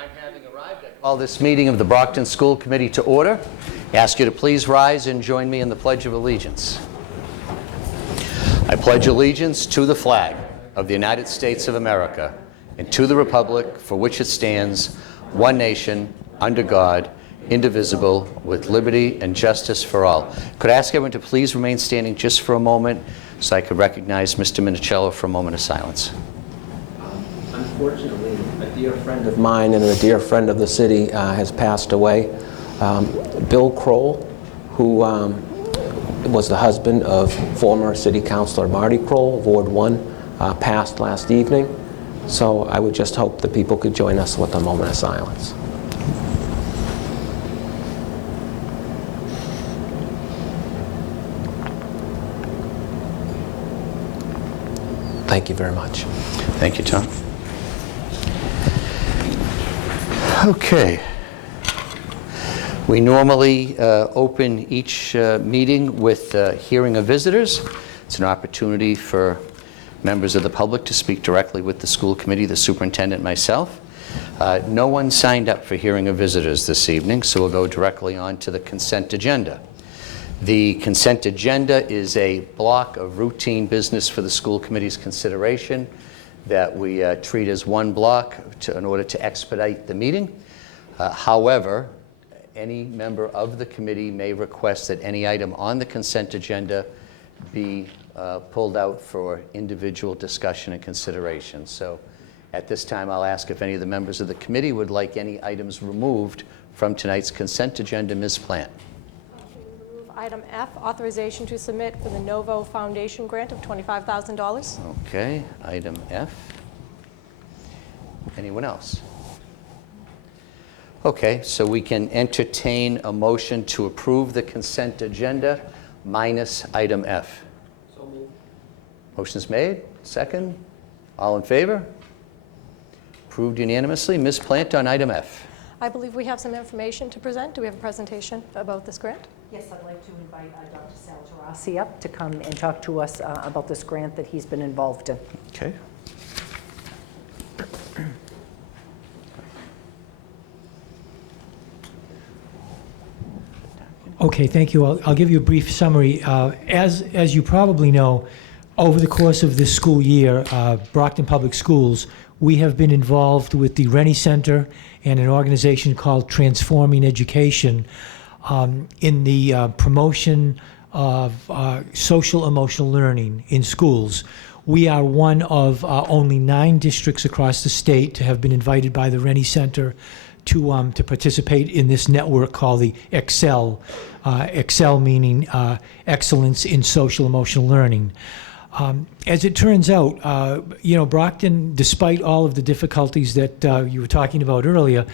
Time having arrived, I call this meeting of the Brockton School Committee to order. I ask you to please rise and join me in the Pledge of Allegiance. I pledge allegiance to the flag of the United States of America and to the republic for which it stands, one nation, under God, indivisible, with liberty and justice for all. Could I ask everyone to please remain standing just for a moment so I could recognize Mr. Minicello for a moment of silence. Unfortunately, a dear friend of mine and a dear friend of the city has passed away. Bill Kroll, who was the husband of former City Councilor Marty Kroll, Ward 1, passed last evening. So I would just hope that people could join us with a moment of silence. Thank you very much. Thank you, Tom. Okay. We normally open each meeting with hearing of visitors. It's an opportunity for members of the public to speak directly with the school committee, the superintendent, myself. No one signed up for hearing of visitors this evening, so we'll go directly on to the consent agenda. The consent agenda is a block of routine business for the school committee's consideration that we treat as one block in order to expedite the meeting. However, any member of the committee may request that any item on the consent agenda be pulled out for individual discussion and consideration. So at this time, I'll ask if any of the members of the committee would like any items removed from tonight's consent agenda. Ms. Plant. Item F, authorization to submit for the Novo Foundation grant of $25,000. Okay, item F. Anyone else? Okay, so we can entertain a motion to approve the consent agenda minus item F. So moved. Motion's made. Second. All in favor? Approved unanimously. Ms. Plant on item F. I believe we have some information to present. Do we have a presentation about this grant? Yes, I'd like to invite Dr. Saltarassi up to come and talk to us about this grant that he's been involved in. Okay. Okay, thank you. I'll give you a brief summary. As you probably know, over the course of this school year, Brockton Public Schools, we have been involved with the Rennie Center and an organization called Transforming Education in the promotion of social emotional learning in schools. We are one of only 9 districts across the state to have been invited by the Rennie Center to participate in this network called the Excel. Excel meaning excellence in social emotional learning. As it turns out, Brockton, despite all of the difficulties that you were talking about earlier,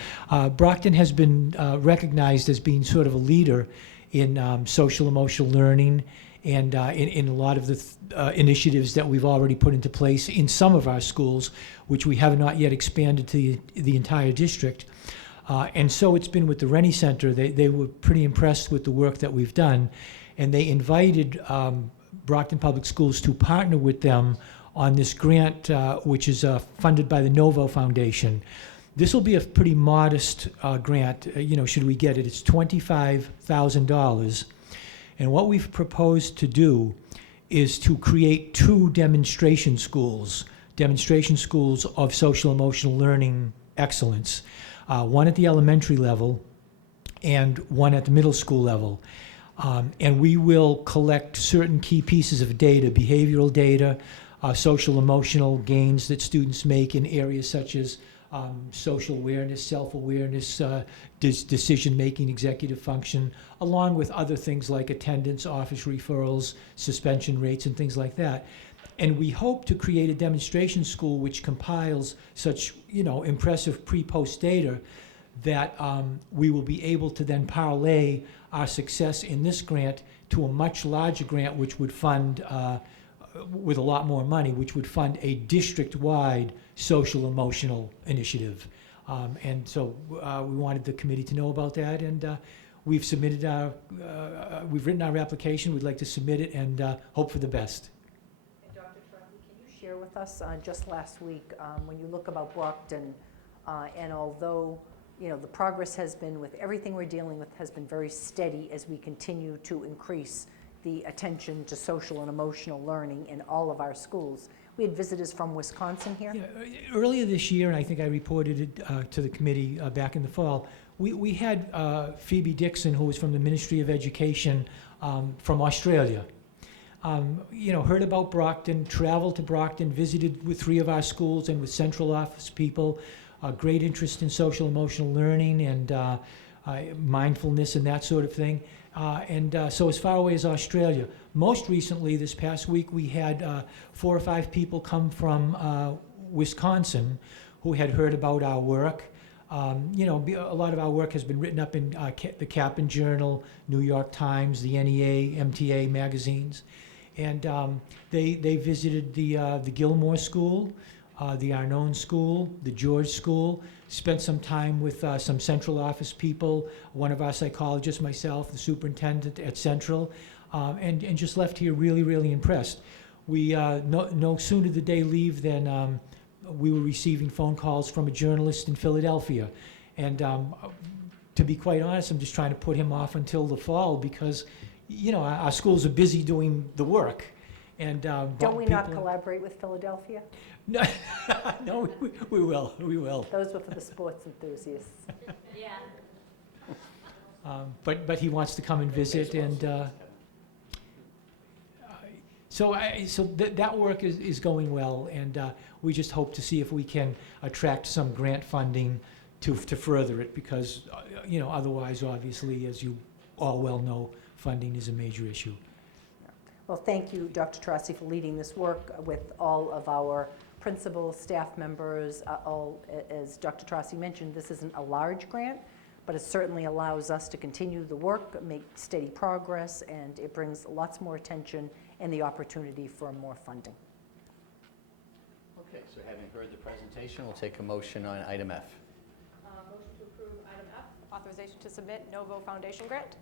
Brockton has been recognized as being sort of a leader in social emotional learning and in a lot of the initiatives that we've already put into place in some of our schools, which we have not yet expanded to the entire district. And so it's been with the Rennie Center. They were pretty impressed with the work that we've done, and they invited Brockton Public Schools to partner with them on this grant, which is funded by the Novo Foundation. This will be a pretty modest grant, should we get it. It's $25,000. And what we've proposed to do is to create 2 demonstration schools of social emotional learning excellence, one at the elementary level and one at the middle school level. And we will collect certain key pieces of data, behavioral data, social emotional gains that students make in areas such as social awareness, self-awareness, decision-making, executive function, along with other things like attendance, office referrals, suspension rates, and things like that. And we hope to create a demonstration school which compiles such, impressive pre-post data that we will be able to then parlay our success in this grant to a much larger grant which would fund, with a lot more money, which would fund a district-wide social emotional initiative. And so we wanted the committee to know about that, and we've submitted we've written our application. We'd like to submit it and hope for the best. And Dr. Trump, can you share with us, just last week, when you look about Brockton, And although, you know, the progress has been, with everything we're dealing with, has been very steady as we continue to increase the attention to social and emotional learning in all of our schools. We had visitors from Wisconsin here. Yeah, earlier this year, and I think I reported it to the committee back in the fall, we had Phoebe Dixon, who was from the Ministry of Education from Australia. You know, heard about Brockton, traveled to Brockton, visited with 3 of our schools and with central office people, great interest in social emotional learning and mindfulness and that sort of thing. So as far away as Australia. Most recently, this past week, we had 4 or 5 people come from Wisconsin who had heard about our work. You know, a lot of our work has been written up in the Kaplan Journal, New York Times, the NEA, MTA magazines. And they visited the Gilmore School, the Arnone School, the George School, spent some time with some central office people, one of our psychologists, myself, the superintendent at Central, and just left here really, really impressed. We no sooner did they leave than we were receiving phone calls from a journalist in Philadelphia. And to be quite honest, I'm just trying to put him off until the fall because, you know, our schools are busy doing the work. And Don't we not collaborate with Philadelphia? No, no, we will, we will. Those were for the sports enthusiasts. Yeah. But he wants to come and visit, and so that work is going well, and we just hope to see if we can attract some grant funding to further it, because you know, otherwise, obviously, as you all well know, funding is a major issue. Well, thank you, Dr. Trossi, for leading this work with all of our principals, staff members. As Dr. Trossi mentioned, this isn't a large grant, but it certainly allows us to continue the work, make steady progress, and it brings lots more attention and the opportunity for more funding. Okay, so having heard the presentation, we'll take a motion on item F. Motion to approve item F, authorization to submit Novo Foundation grant.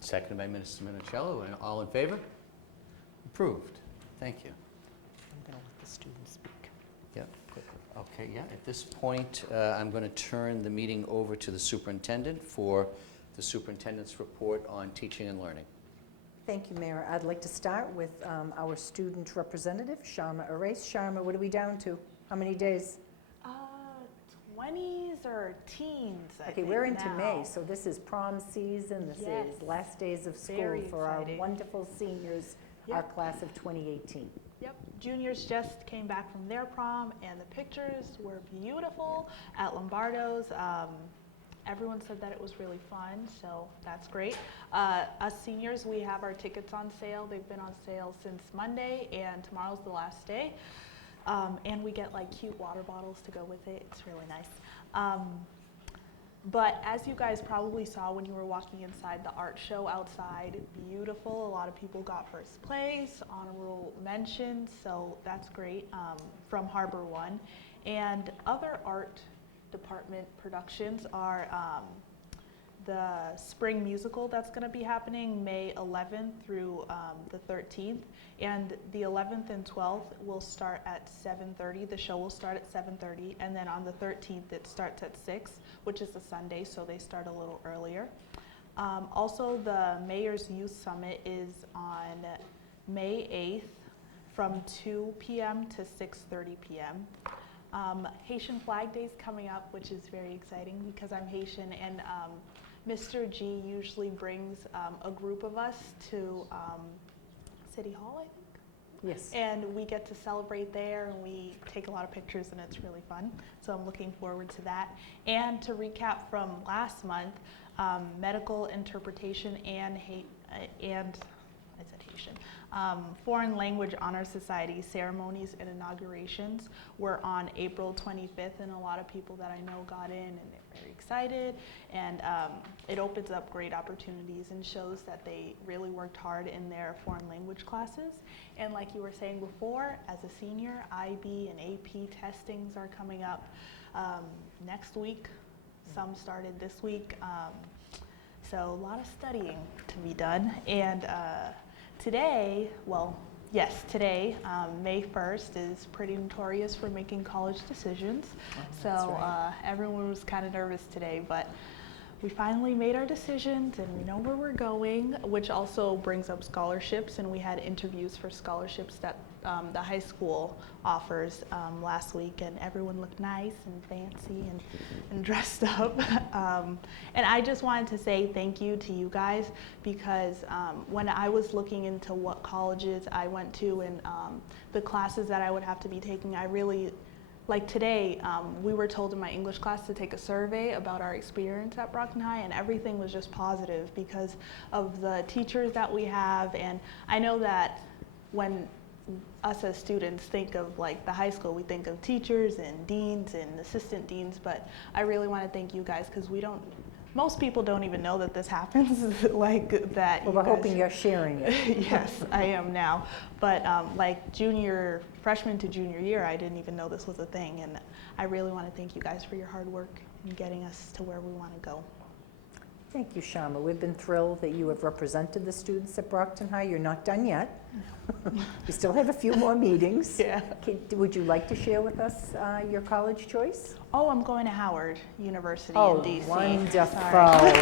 Seconded by Mr. Minichiello. And all in favor? Approved. Thank you. I'm going to let the students speak. Yep. Okay, yeah. At this point, I'm going to turn the meeting over to the superintendent for the superintendent's report on teaching and learning. Thank you, Mayor. I'd like to start with our student representative, Sharma Arrace. Sharma, what are we down to? How many days? 20s or teens, I Okay, think we're into now. May, so this is prom season. This Yes. is last days of school Very for exciting. our wonderful seniors, our Yep. class of 2018. Yep, juniors just came back from their prom, and the pictures were beautiful at Lombardo's. Everyone said that it was really fun, so that's great. Us seniors, we have our tickets on sale. They've been on sale since Monday, and tomorrow's the last day. And we get like cute water bottles to go with it. It's really nice. But as you guys probably saw when you were walking inside the art show outside, beautiful. A lot of people got first place, honorable mentions, so that's great, from Harbor One. And other art department productions are the spring musical that's going to be happening May 11th through the 13th, and the 11th and 12th will start at 7:30. The show will start at 7:30, and then on the 13th it starts at 6, which is a Sunday, so they start a little earlier. Also, the Mayor's Youth Summit is on May 8th from 2 p.m. to 6:30 p.m. Haitian Flag Day is coming up, which is very exciting because I'm Haitian, and Mr. G usually brings a group of us to City Hall, I think. Yes. And we get to celebrate there, and we take a lot of pictures, and it's really fun. So I'm looking forward to that. And to recap from last month, medical interpretation and I said Haitian, Foreign Language Honor Society ceremonies and inaugurations were on April 25th, and a lot of people that I know got in, and they're very excited, and it opens up great opportunities and shows that they really worked hard in their foreign language classes. And like you were saying before, as a senior, IB and AP testings are coming up next week. Some started this week. So a lot of studying to be done. And today, well, Yes, today, May 1st, is pretty notorious for making college decisions. So everyone was kind of nervous today, but we finally made our decisions and we know where we're going, which also brings up scholarships. And we had interviews for scholarships that the high school offers last week, and everyone looked nice and fancy and dressed up. And I just wanted to say thank you to you guys, because when I was looking into what colleges I went to and the classes that I would have to be taking, I really, like today, we were told in my English class to take a survey about our experience at Brockton High, and everything was just positive because of the teachers that we have. And I know that when us as students think of like the high school, we think of teachers and deans and assistant deans, but I really want to thank you guys, because most people don't even know that this happens like that. Well, we're hoping you're sharing it. Yes, I am now. But like freshman to junior year, I didn't even know this was a thing. And I really want to thank you guys for your hard work in getting us to where we want to go. Thank you, Shama. We've been thrilled that you have represented the students at Brockton High. You're not done yet. You still have a few more meetings. Yeah. Would you like to share with us your college choice? Oh, I'm going to Howard University in D.C. Wonderful. Sorry.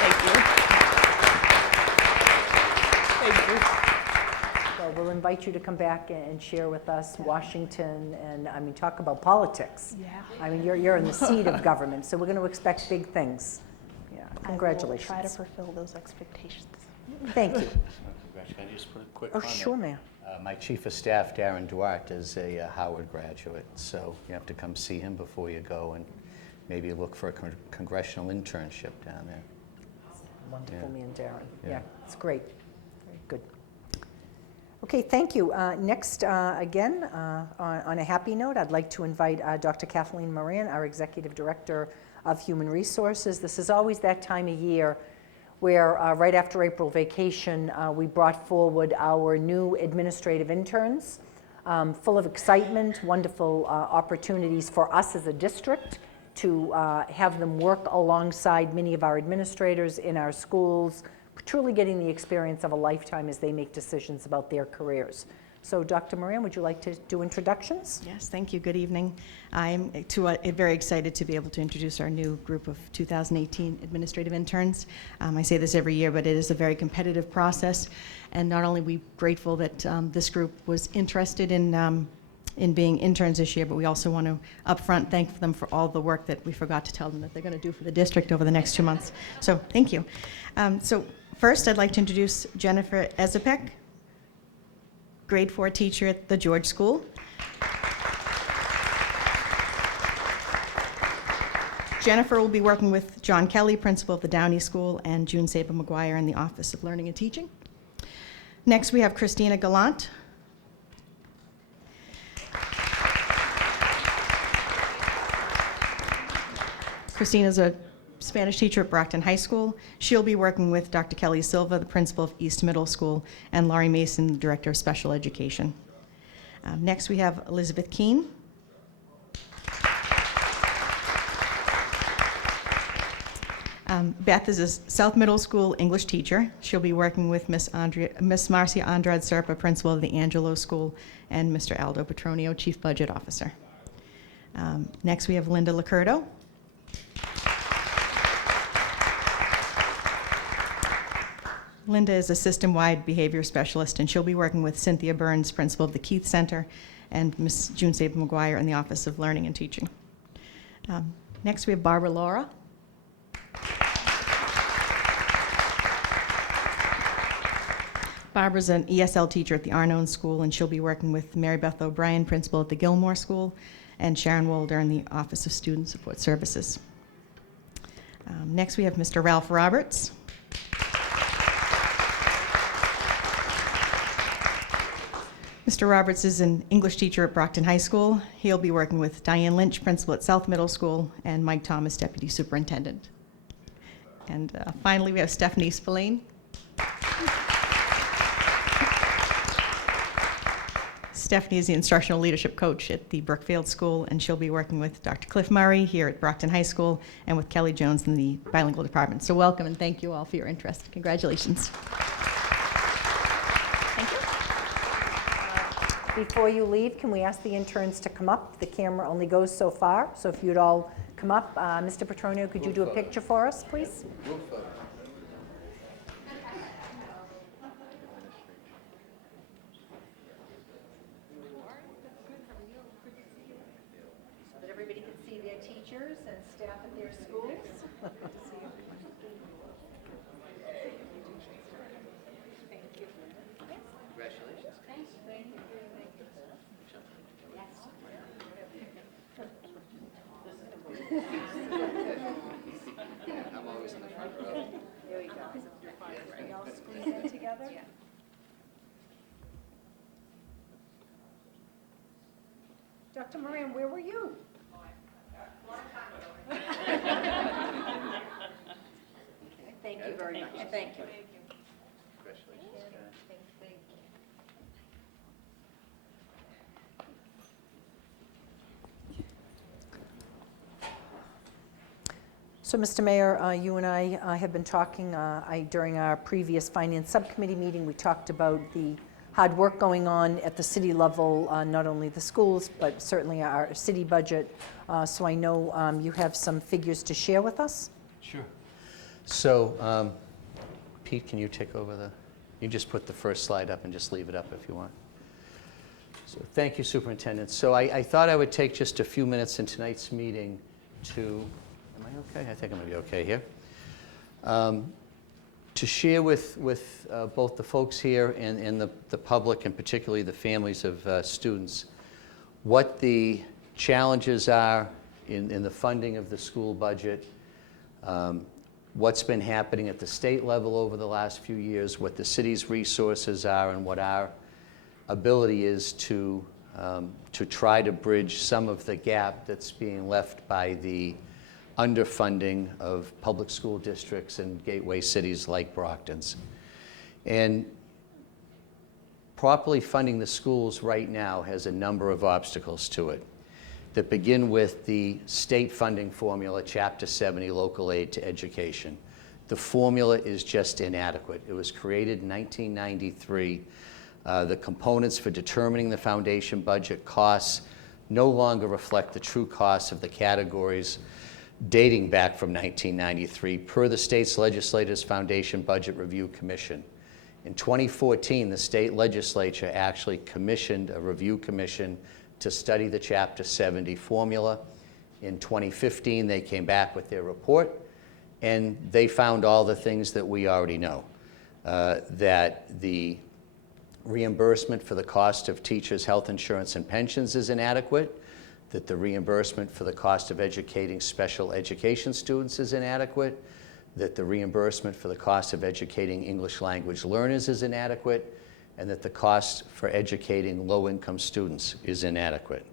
Thank you. Thank you. Well, we'll invite you to come back and share with us Washington, and I mean, talk about politics. Yeah. I mean, you're in the seat of government, so we're going to expect big things. Yeah, congratulations. I will try to fulfill those expectations. Thank you. Can I just put a quick Oh, comment? sure, ma'am. My chief of staff, Darren Duarte, is a Howard graduate, so you have to come see him before you go and maybe look for a congressional internship down there. Wonderful, Yeah. me and Darren. Yeah. Yeah, it's great. Very good. Okay, thank you. Next, again, on a happy note, I'd like to invite Dr. Kathleen Moran, our Executive Director of Human Resources. This is always that time of year where right after April vacation, we brought forward our new administrative interns, full of excitement, wonderful opportunities for us as a district to have them work alongside many of our administrators in our schools, truly getting the experience of a lifetime as they make decisions about their careers. So Dr. Moran, would you like to do introductions? Yes, thank you. Good evening. I'm very excited to be able to introduce our new group of 2018 administrative interns. I say this every year, but it is a very competitive process. And not only are we grateful that this group was interested in being interns this year, but we also want to upfront thank them for all the work that we forgot to tell them that they're going to do for the district over the next 2 months. So thank you. So first, I'd like to introduce Jennifer Ezepek, grade 4 teacher at the George School. Jennifer will be working with John Kelly, principal of the Downey School, and June Saber McGuire in the Office of Learning and Teaching. Next, we have Christina Gallant. Christina is a Spanish teacher at Brockton High School. She'll be working with Dr. Kelly Silva, the principal of East Middle School, and Laurie Mason, the director of special education. Next, we have Elizabeth Keene. Beth is a South Middle School English teacher. She'll be working with Miss Marcia Andrade Serpa, principal of the Angelo School, and Mr. Aldo Petronio, chief budget officer. Next, we have Linda Lacurdo. Linda is a system-wide behavior specialist, and she'll be working with Cynthia Burns, principal of the Keith Center, and Ms. June Saber McGuire in the Office of Learning and Teaching. Next, we have Barbara Laura. Barbara's an ESL teacher at the Arnone School, and she'll be working with Mary Beth O'Brien, principal at the Gilmore School, and Sharon Wolder in the Office of Student Support Services. Next, we have Mr. Ralph Roberts. Mr. Roberts is an English teacher at Brockton High School. He'll be working with Diane Lynch, principal at South Middle School, and Mike Thomas, deputy superintendent. And finally, we have Stephanie Spillane. Stephanie is the instructional leadership coach at the Brookfield School, and she'll be working with Dr. Cliff Murray here at Brockton High School and with Kelly Jones in the bilingual department. So welcome and thank you all for your interest. Congratulations. Thank you. Before you leave, can we ask the interns to come up? The camera only goes so far, so if you'd all come up. Mr. Patroni, could you do a picture for us, please? So that everybody can see their teachers and staff at their schools. I'm always in the front row. There we go. We all squeeze in together? Dr. Moran, where were you? Thank you very much. Thank you. So, Mr. Mayor, you and I have been talking, during our previous Finance Subcommittee meeting, we talked about the hard work going on at the city level, not only the schools, but certainly our city budget. So I know you have some figures to share with us. Sure. So, Pete, can you take over you just put the first slide up and just leave it up if you want. So thank you, Superintendent. So I thought I would take just a few minutes in tonight's meeting to, am I okay? I think I'm going to be okay here. To share with both the folks here and the public, and particularly the families of students, what the challenges are in the funding of the school budget, what's been happening at the state level over the last few years, what the city's resources are, and what our ability is to try to bridge some of the gap that's being left by the underfunding of public school districts and gateway cities like Brockton's. And properly funding the schools right now has a number of obstacles to it that begin with the state funding formula, Chapter 70, local aid to education. The formula is just inadequate. It was created in 1993. The components for determining the foundation budget costs no longer reflect the true costs of the categories dating back from 1993 per the state's Legislators Foundation Budget Review Commission. In 2014, the state legislature actually commissioned a review commission to study the Chapter 70 formula. In 2015, they came back with their report, and they found all the things that we already know, that the reimbursement for the cost of teachers' health insurance and pensions is inadequate, that the reimbursement for the cost of educating special education students is inadequate, that the reimbursement for the cost of educating English language learners is inadequate, and that the cost for educating low-income students is inadequate.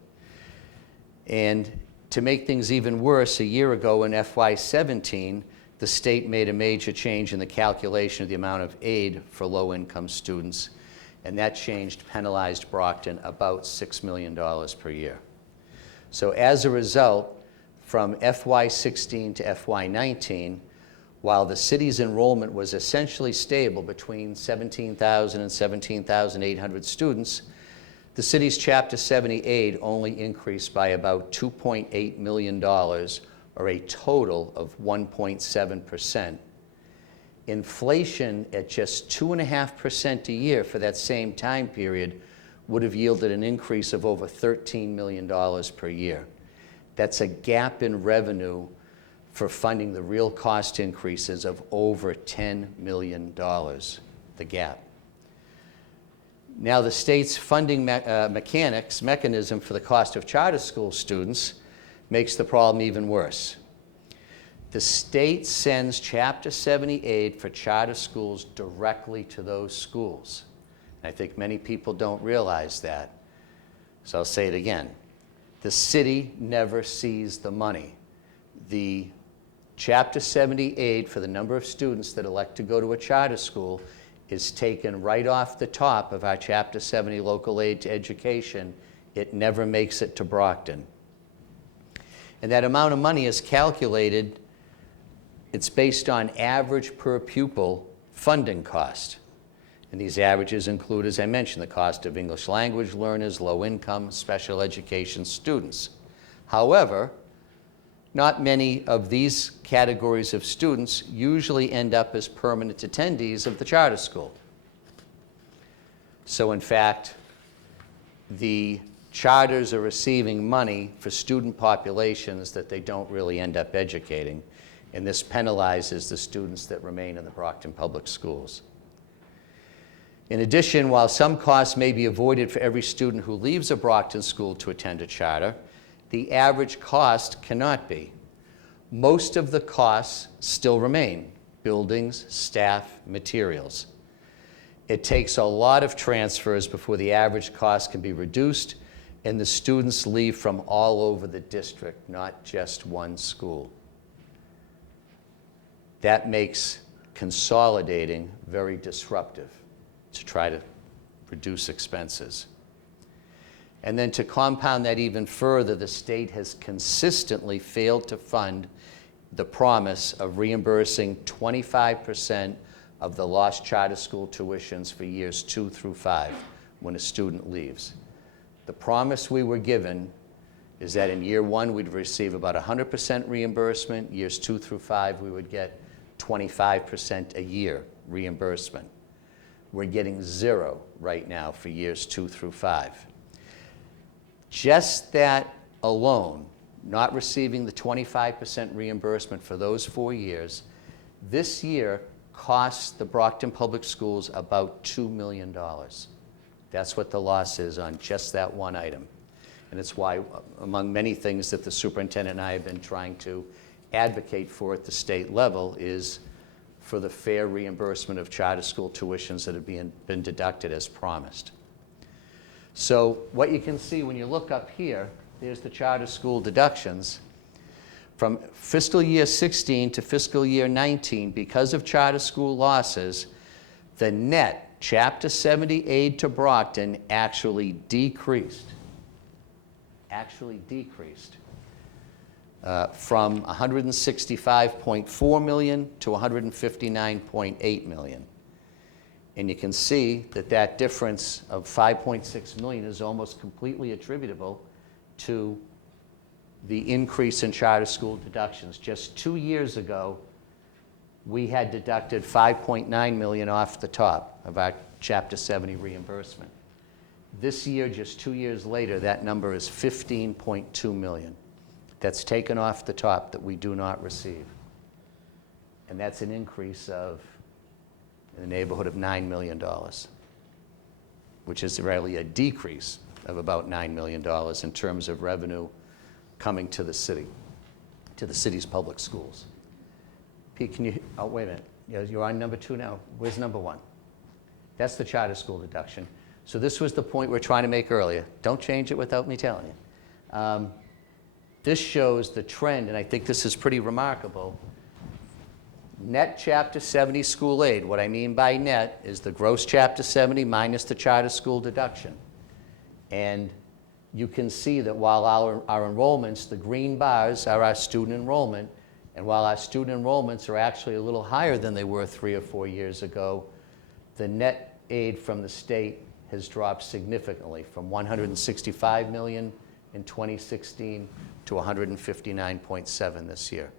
And to make things even worse, a year ago in FY17, the state made a major change in the calculation of the amount of aid for low-income students, and that change penalized Brockton about $6 million per year. So as a result, from FY16 to FY19, while the city's enrollment was essentially stable between 17,000 and 17,800 students, the city's Chapter 70 aid only increased by about $2.8 million, or a total of 1.7%. Inflation at just 2.5% a year for that same time period would have yielded an increase of over $13 million per year. That's a gap in revenue for funding the real cost increases of over $10 million, the gap. Now, the state's funding mechanism for the cost of charter school students makes the problem even worse. The state sends Chapter 70 aid for charter schools directly to those schools. I think many people don't realize that, so I'll say it again. The city never sees the money. The Chapter 70 aid for the number of students that elect to go to a charter school is taken right off the top of our Chapter 70 local aid to education. It never makes it to Brockton. And that amount of money is calculated, it's based on average per pupil funding cost. And these averages include, as I mentioned, the cost of English language learners, low-income, special education students. However, not many of these categories of students usually end up as permanent attendees of the charter school. So in fact, the charters are receiving money for student populations that they don't really end up educating, and this penalizes the students that remain in the Brockton Public Schools. In addition, while some costs may be avoided for every student who leaves a Brockton school to attend a charter, the average cost cannot be. Most of the costs still remain: buildings, staff, materials. It takes a lot of transfers before the average cost can be reduced, and the students leave from all over the district, not just one school. That makes consolidating very disruptive to try to reduce expenses. And then to compound that even further, the state has consistently failed to fund the promise of reimbursing 25% of the lost charter school tuitions for years 2 through 5 when a student leaves. The promise we were given is that in year 1 we'd receive about 100% reimbursement, years 2 through 5 we would get 25% a year reimbursement. We're getting 0 right now for years 2 through 5. Just that alone, not receiving the 25% reimbursement for those 4 years, this year costs the Brockton Public Schools about $2 million. That's what the loss is on just that one item. And it's why, among many things that the superintendent and I have been trying to advocate for at the state level, is for the fair reimbursement of charter school tuitions that have been deducted as promised. So what you can see when you look up here, there's the charter school deductions. From fiscal year 16 to fiscal year 19, because of charter school losses, the net Chapter 70 aid to Brockton actually decreased. From $165.4 million to $159.8 million. And you can see that that difference of $5.6 million is almost completely attributable to the increase in charter school deductions. Just 2 years ago, we had deducted $5.9 million off the top of our Chapter 70 reimbursement. This year, just 2 years later, that number is $15.2 million. That's taken off the top that we do not receive. And that's an increase of in the neighborhood of $9 million, which is really a decrease of about $9 million in terms of revenue coming to the city, to the city's public schools. Pete, can you, oh, wait a minute. You're on number 2 now. Where's number 1? That's the charter school deduction. So this was the point we're trying to make earlier. Don't change it without me telling you. This shows the trend, and I think this is pretty remarkable. Net Chapter 70 school aid. What I mean by net is the gross Chapter 70 minus the charter school deduction. And you can see that while our enrollments, the green bars, are our student enrollment, and while our student enrollments are actually a little higher than they were 3 or 4 years ago, the net aid from the state has dropped significantly from $165 million in 2016 to $159.7 this year.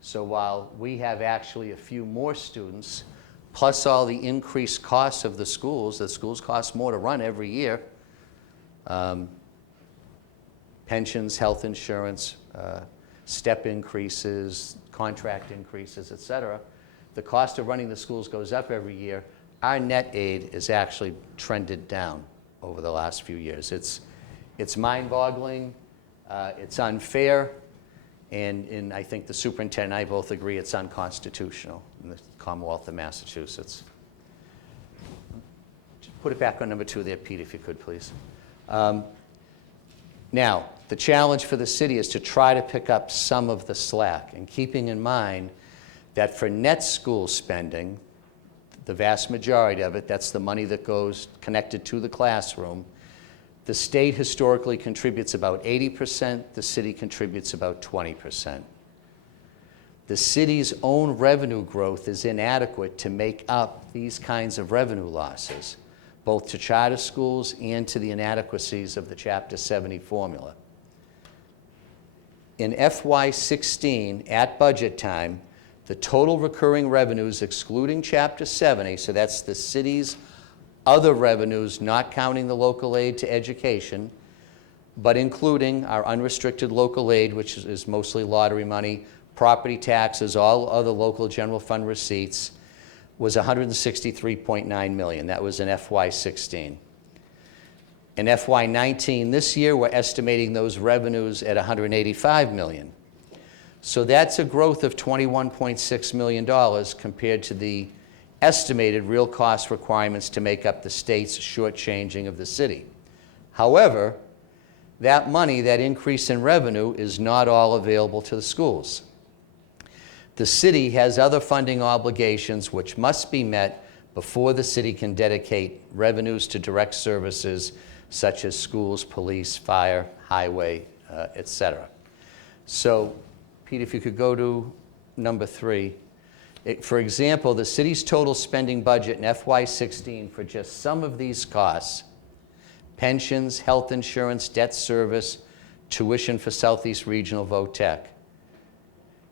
So while we have actually a few more students, plus all the increased costs of the schools cost more to run every year, pensions, health insurance, step increases, contract increases, et cetera, the cost of running the schools goes up every year. Our net aid is actually trended down over the last few years. It's mind-boggling, it's unfair, and I think the superintendent and I both agree it's unconstitutional in the Commonwealth of Massachusetts. Just put it back on number 2 there, Pete, if you could, please. Now, the challenge for the city is to try to pick up some of the slack, and keeping in mind that for net school spending, the vast majority of it, that's the money that goes connected to the classroom, the state historically contributes about 80%, the city contributes about 20%. the city's own revenue growth is inadequate to make up these kinds of revenue losses, both to charter schools and to the inadequacies of the Chapter 70 formula. In FY16, at budget time, the total recurring revenues excluding Chapter 70, so that's the city's other revenues, not counting the local aid to education, but including our unrestricted local aid, which is mostly lottery money, property taxes, all other local general fund receipts, was $163.9 million. That was in FY16. In FY19 this year, we're estimating those revenues at $185 million. So that's a growth of $21.6 million compared to the estimated real cost requirements to make up the state's shortchanging of the city. However, that money, that increase in revenue, is not all available to the schools. The city has other funding obligations which must be met before the city can dedicate revenues to direct services such as schools, police, fire, highway, etc. So, Pete, if you could go to number 3. For example, the city's total spending budget in FY16 for just some of these costs, pensions, health insurance, debt service, tuition for Southeast Regional VOTEC.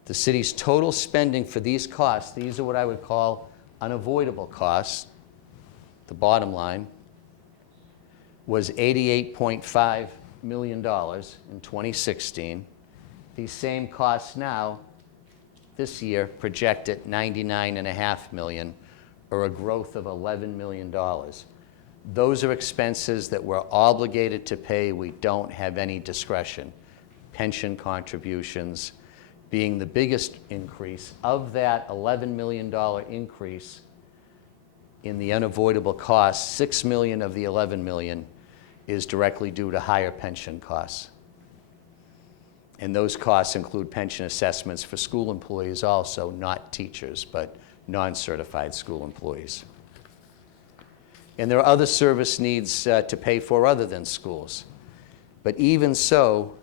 The city's total spending for these costs, these are what I would call unavoidable costs, the bottom line, was $88.5 million in 2016. These same costs now, this year, project at $99.5 million, or a growth of $11 million. Those are expenses that we're obligated to pay. We don't have any discretion. Pension contributions being the biggest increase. Of that $11 million increase in the unavoidable costs, $6 million of the $11 million is directly due to higher pension costs. And those costs include pension assessments for school employees also, not teachers, but non-certified school employees. And there are other service needs to pay for other than schools. But even so,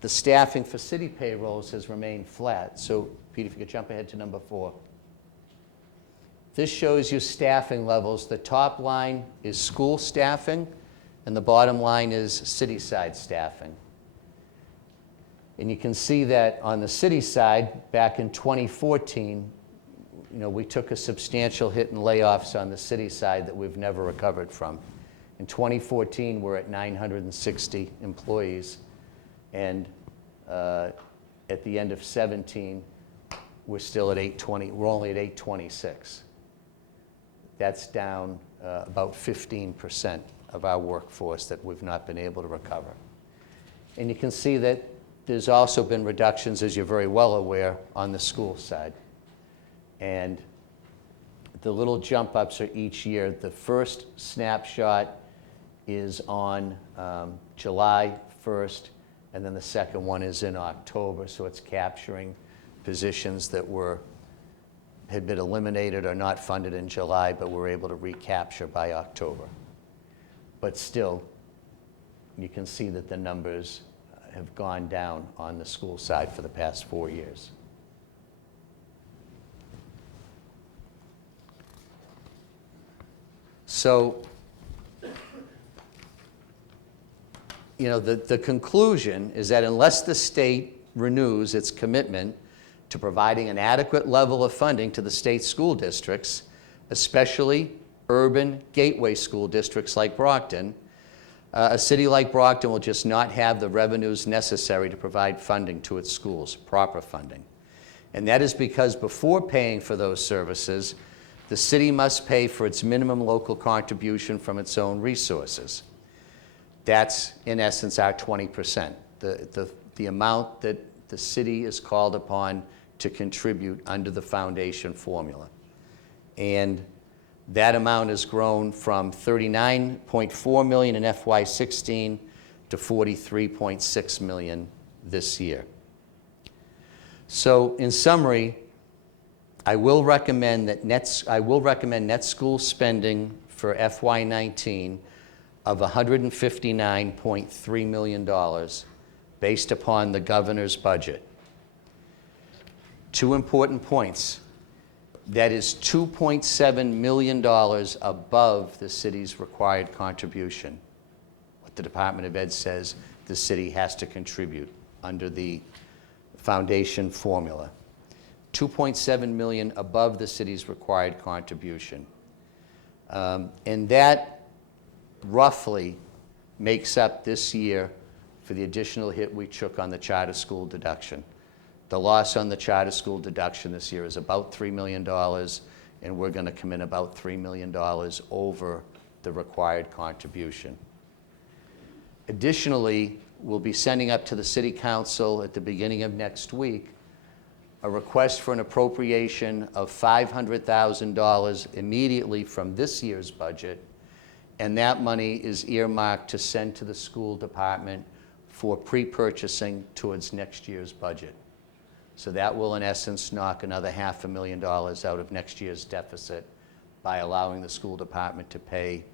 the staffing for city payrolls has remained flat. So, Pete, if you could jump ahead to number 4. This shows you staffing levels. The top line is school staffing, and the bottom line is city-side staffing. And you can see that on the city side, back in 2014, we took a substantial hit in layoffs on the city side that we've never recovered from. In 2014, we're at 960 employees, and at the end of 17, we're still at 820. We're only at 826. That's down about 15% of our workforce that we've not been able to recover. And you can see that there's also been reductions, as you're very well aware, on the school side. And the little jump ups are each year. The first snapshot is on July 1st, and then the second one is in October, so it's capturing positions that had been eliminated or not funded in July, but were able to recapture by October. But still, you can see that the numbers have gone down on the school side for the past 4 years. So, the conclusion is that unless the state renews its commitment to providing an adequate level of funding to the state school districts, especially urban gateway school districts like Brockton, a city like Brockton will just not have the revenues necessary to provide funding to its schools, proper funding. And that is because before paying for those services, the city must pay for its minimum local contribution from its own resources. That's, in essence, our 20%, the amount that the city is called upon to contribute under the foundation formula. And that amount has grown from $39.4 million in FY16 to $43.6 million this year. So, in summary, I will recommend net school spending for FY19 of $159.3 million based upon the governor's budget. 2 important points. That is $2.7 million above the city's required contribution. What the Department of Ed says the city has to contribute under the foundation formula. $2.7 million above the city's required contribution. And that roughly makes up this year for the additional hit we took on the charter school deduction. The loss on the charter school deduction this year is about $3 million, and we're going to come in about $3 million over the required contribution. Additionally, we'll be sending up to the City Council at the beginning of next week a request for an appropriation of $500,000 immediately from this year's budget, and that money is earmarked to send to the school department for pre-purchasing towards next year's budget. So that will, in essence, knock another $500,000 out of next year's deficit by allowing the school department to pay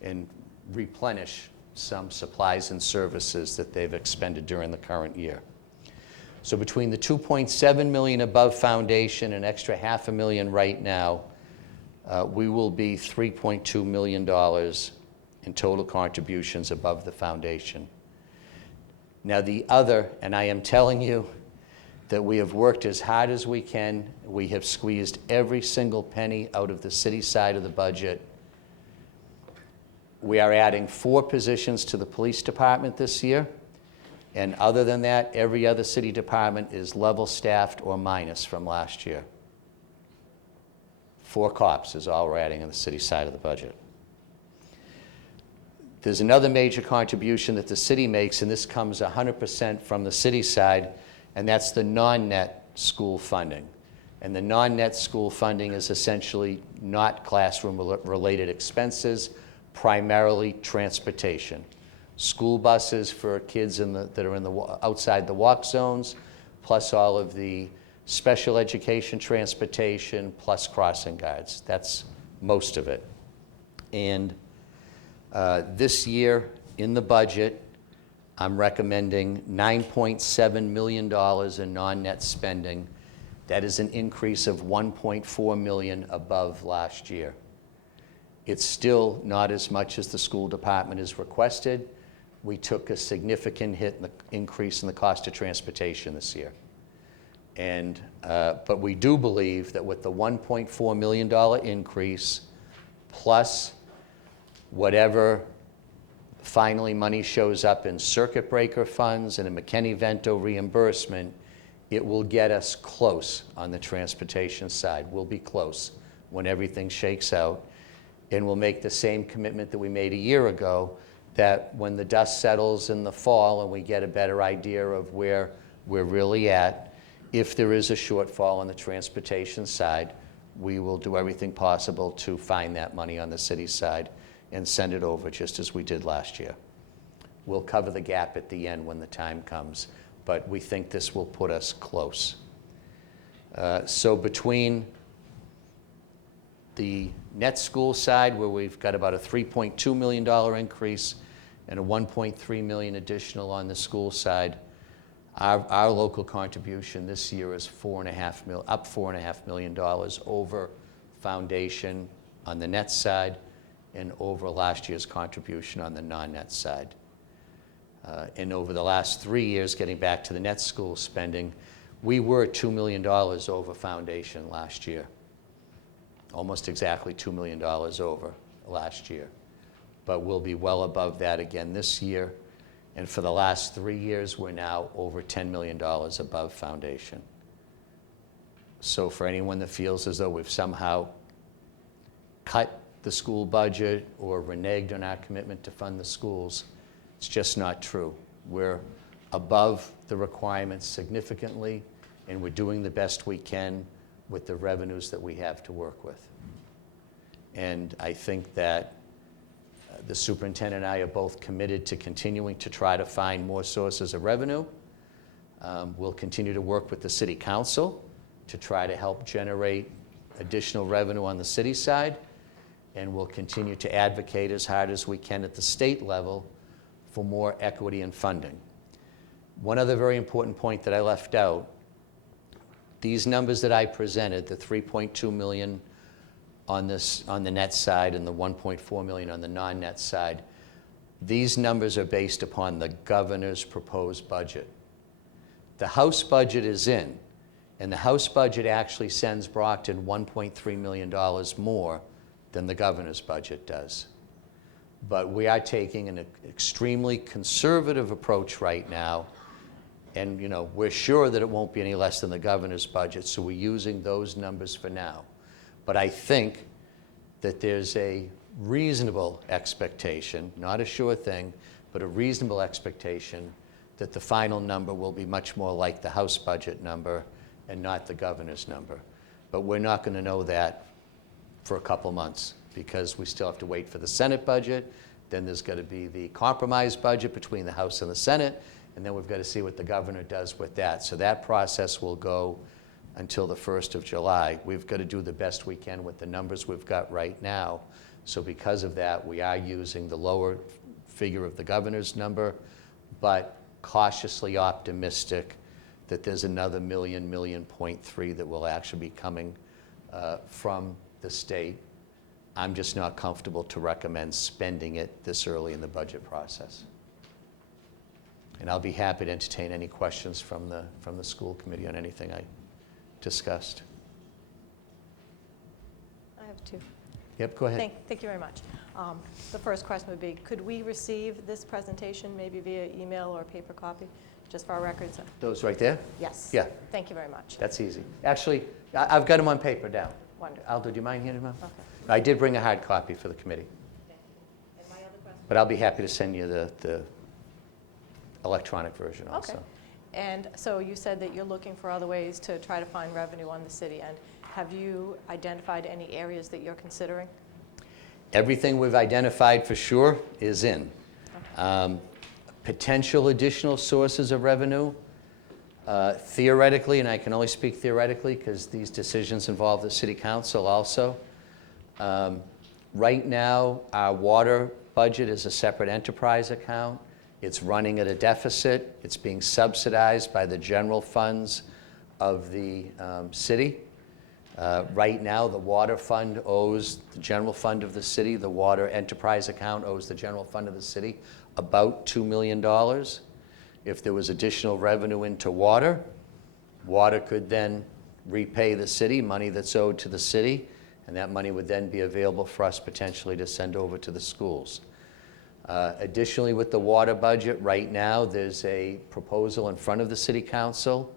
and replenish some supplies and services that they've expended during the current year. So between the $2.7 million above foundation and extra $500,000 right now, we will be $3.2 million in total contributions above the foundation. Now the other, and I am telling you that we have worked as hard as we can. We have squeezed every single penny out of the city side of the budget. We are adding 4 positions to the police department this year. And other than that, every other city department is level staffed or minus from last year. 4 cops is all we're adding on the city side of the budget. There's another major contribution that the city makes, and this comes 100% from the city side, and that's the non-net school funding. And the non-net school funding is essentially not classroom-related expenses, primarily transportation. School buses for kids that are outside the walk zones, plus all of the special education transportation, plus crossing guards. That's most of it. And this year in the budget, I'm recommending $9.7 million in non-net spending. That is an increase of $1.4 million above last year. It's still not as much as the school department has requested. We took a significant hit in the increase in the cost of transportation this year. And, but we do believe that with the $1.4 million increase, plus whatever finally money shows up in circuit breaker funds and a McKinney-Vento reimbursement, it will get us close on the transportation side. We'll be close when everything shakes out. And we'll make the same commitment that we made a year ago, that when the dust settles in the fall and we get a better idea of where we're really at, if there is a shortfall on the transportation side, we will do everything possible to find that money on the city side and send it over just as we did last year. We'll cover the gap at the end when the time comes, but we think this will put us close. So between the net school side, where we've got about a $3.2 million increase and a $1.3 million additional on the school side, our local contribution this year is up $4.5 million over foundation on the net side and over last year's contribution on the non-net side. And over the last 3 years, getting back to the net school spending, we were $2 million over foundation last year. Almost exactly $2 million over last year. But we'll be well above that again this year. And for the last 3 years, we're now over $10 million above foundation. So for anyone that feels as though we've somehow cut the school budget or reneged on our commitment to fund the schools, it's just not true. We're above the requirements significantly, and we're doing the best we can with the revenues that we have to work with. And I think that the superintendent and I are both committed to continuing to try to find more sources of revenue. We'll continue to work with the city council to try to help generate additional revenue on the city side, and we'll continue to advocate as hard as we can at the state level for more equity in funding. One other very important point that I left out, these numbers that I presented, the 3.2 million on the net side and the 1.4 million on the non-net side, these numbers are based upon the governor's proposed budget. The House budget is in, and the House budget actually sends Brockton $1.3 million more than the governor's budget does. But we are taking an extremely conservative approach right now, and we're sure that it won't be any less than the governor's budget, so we're using those numbers for now. But I think that there's a reasonable expectation, not a sure thing, but a reasonable expectation that the final number will be much more like the House budget number and not the governor's number. But we're not going to know that for a couple months because we still have to wait for the Senate budget. Then there's got to be the compromise budget between the House and the Senate, and then we've got to see what the governor does with that. So that process will go until the 1st of July. We've got to do the best we can with the numbers we've got right now. So because of that, we are using the lower figure of the governor's number, but cautiously optimistic that there's another $1.3 million that will actually be coming from the state. I'm just not comfortable to recommend spending it this early in the budget process. And I'll be happy to entertain any questions from the school committee on anything I discussed. I have two. Yep, go ahead. Thank you very much. The first question would be, could we receive this presentation maybe via email or paper copy, just for our records? Those right there? Yes. Yeah. Thank you very much. That's easy. Actually, I've got them on paper down. Wonderful. Aldo, do you mind handing them out? Okay. I did bring a hard copy for the committee. And my other question? But I'll be happy to send you the electronic version also. Okay. And so you said that you're looking for other ways to try to find revenue on the city. And have you identified any areas that you're considering? Everything we've identified for sure is in. Potential additional sources of revenue, theoretically, and I can only speak theoretically because these decisions involve the city council also. Right now, our water budget is a separate enterprise account. It's running at a deficit. It's being subsidized by the general funds of the city. Right now, the water fund owes the general fund of the city. The water enterprise account owes the general fund of the city about $2 million. If there was additional revenue into water, water could then repay the city, money that's owed to the city, and that money would then be available for us potentially to send over to the schools. Additionally, with the water budget, right now, there's a proposal in front of the city council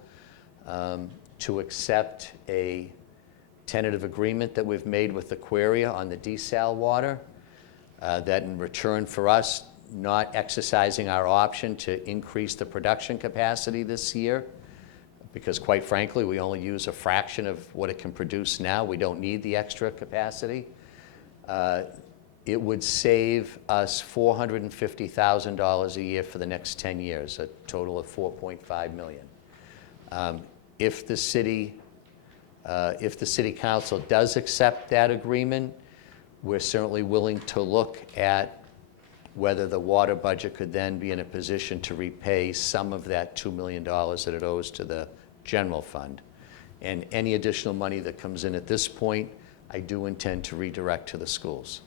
to accept a tentative agreement that we've made with Aquaria on the desal water, that in return for us not exercising our option to increase the production capacity this year, because quite frankly, we only use a fraction of what it can produce now. We don't need the extra capacity. It would save us $450,000 a year for the next 10 years, a total of $4.5 million. If the city council does accept that agreement, we're certainly willing to look at whether the water budget could then be in a position to repay some of that $2 million that it owes to the general fund. And any additional money that comes in at this point, I do intend to redirect to the schools.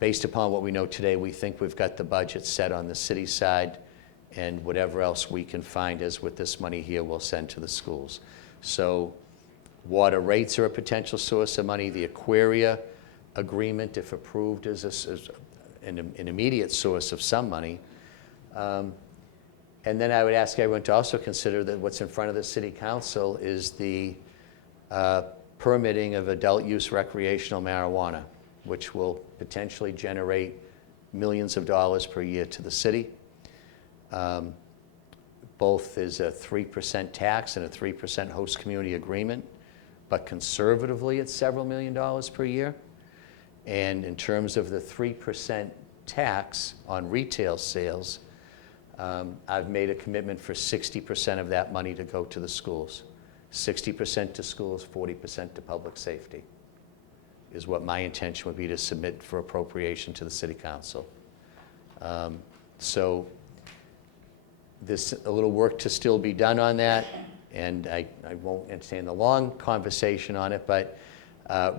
Based upon what we know today, we think we've got the budget set on the city side, and whatever else we can find as with this money here, we'll send to the schools. So water rates are a potential source of money. The Aquaria agreement, if approved, is an immediate source of some money. And then I would ask everyone to also consider that what's in front of the city council is the permitting of adult use recreational marijuana, which will potentially generate millions of dollars per year to the city. Both is a 3% tax and a 3% host community agreement, but conservatively it's several million dollars per year. And in terms of the 3% tax on retail sales, I've made a commitment for 60% of that money to go to the schools. 60% to schools, 40% to public safety is what my intention would be to submit for appropriation to the city council. So There's a little work to still be done on that, and I won't entertain the long conversation on it, but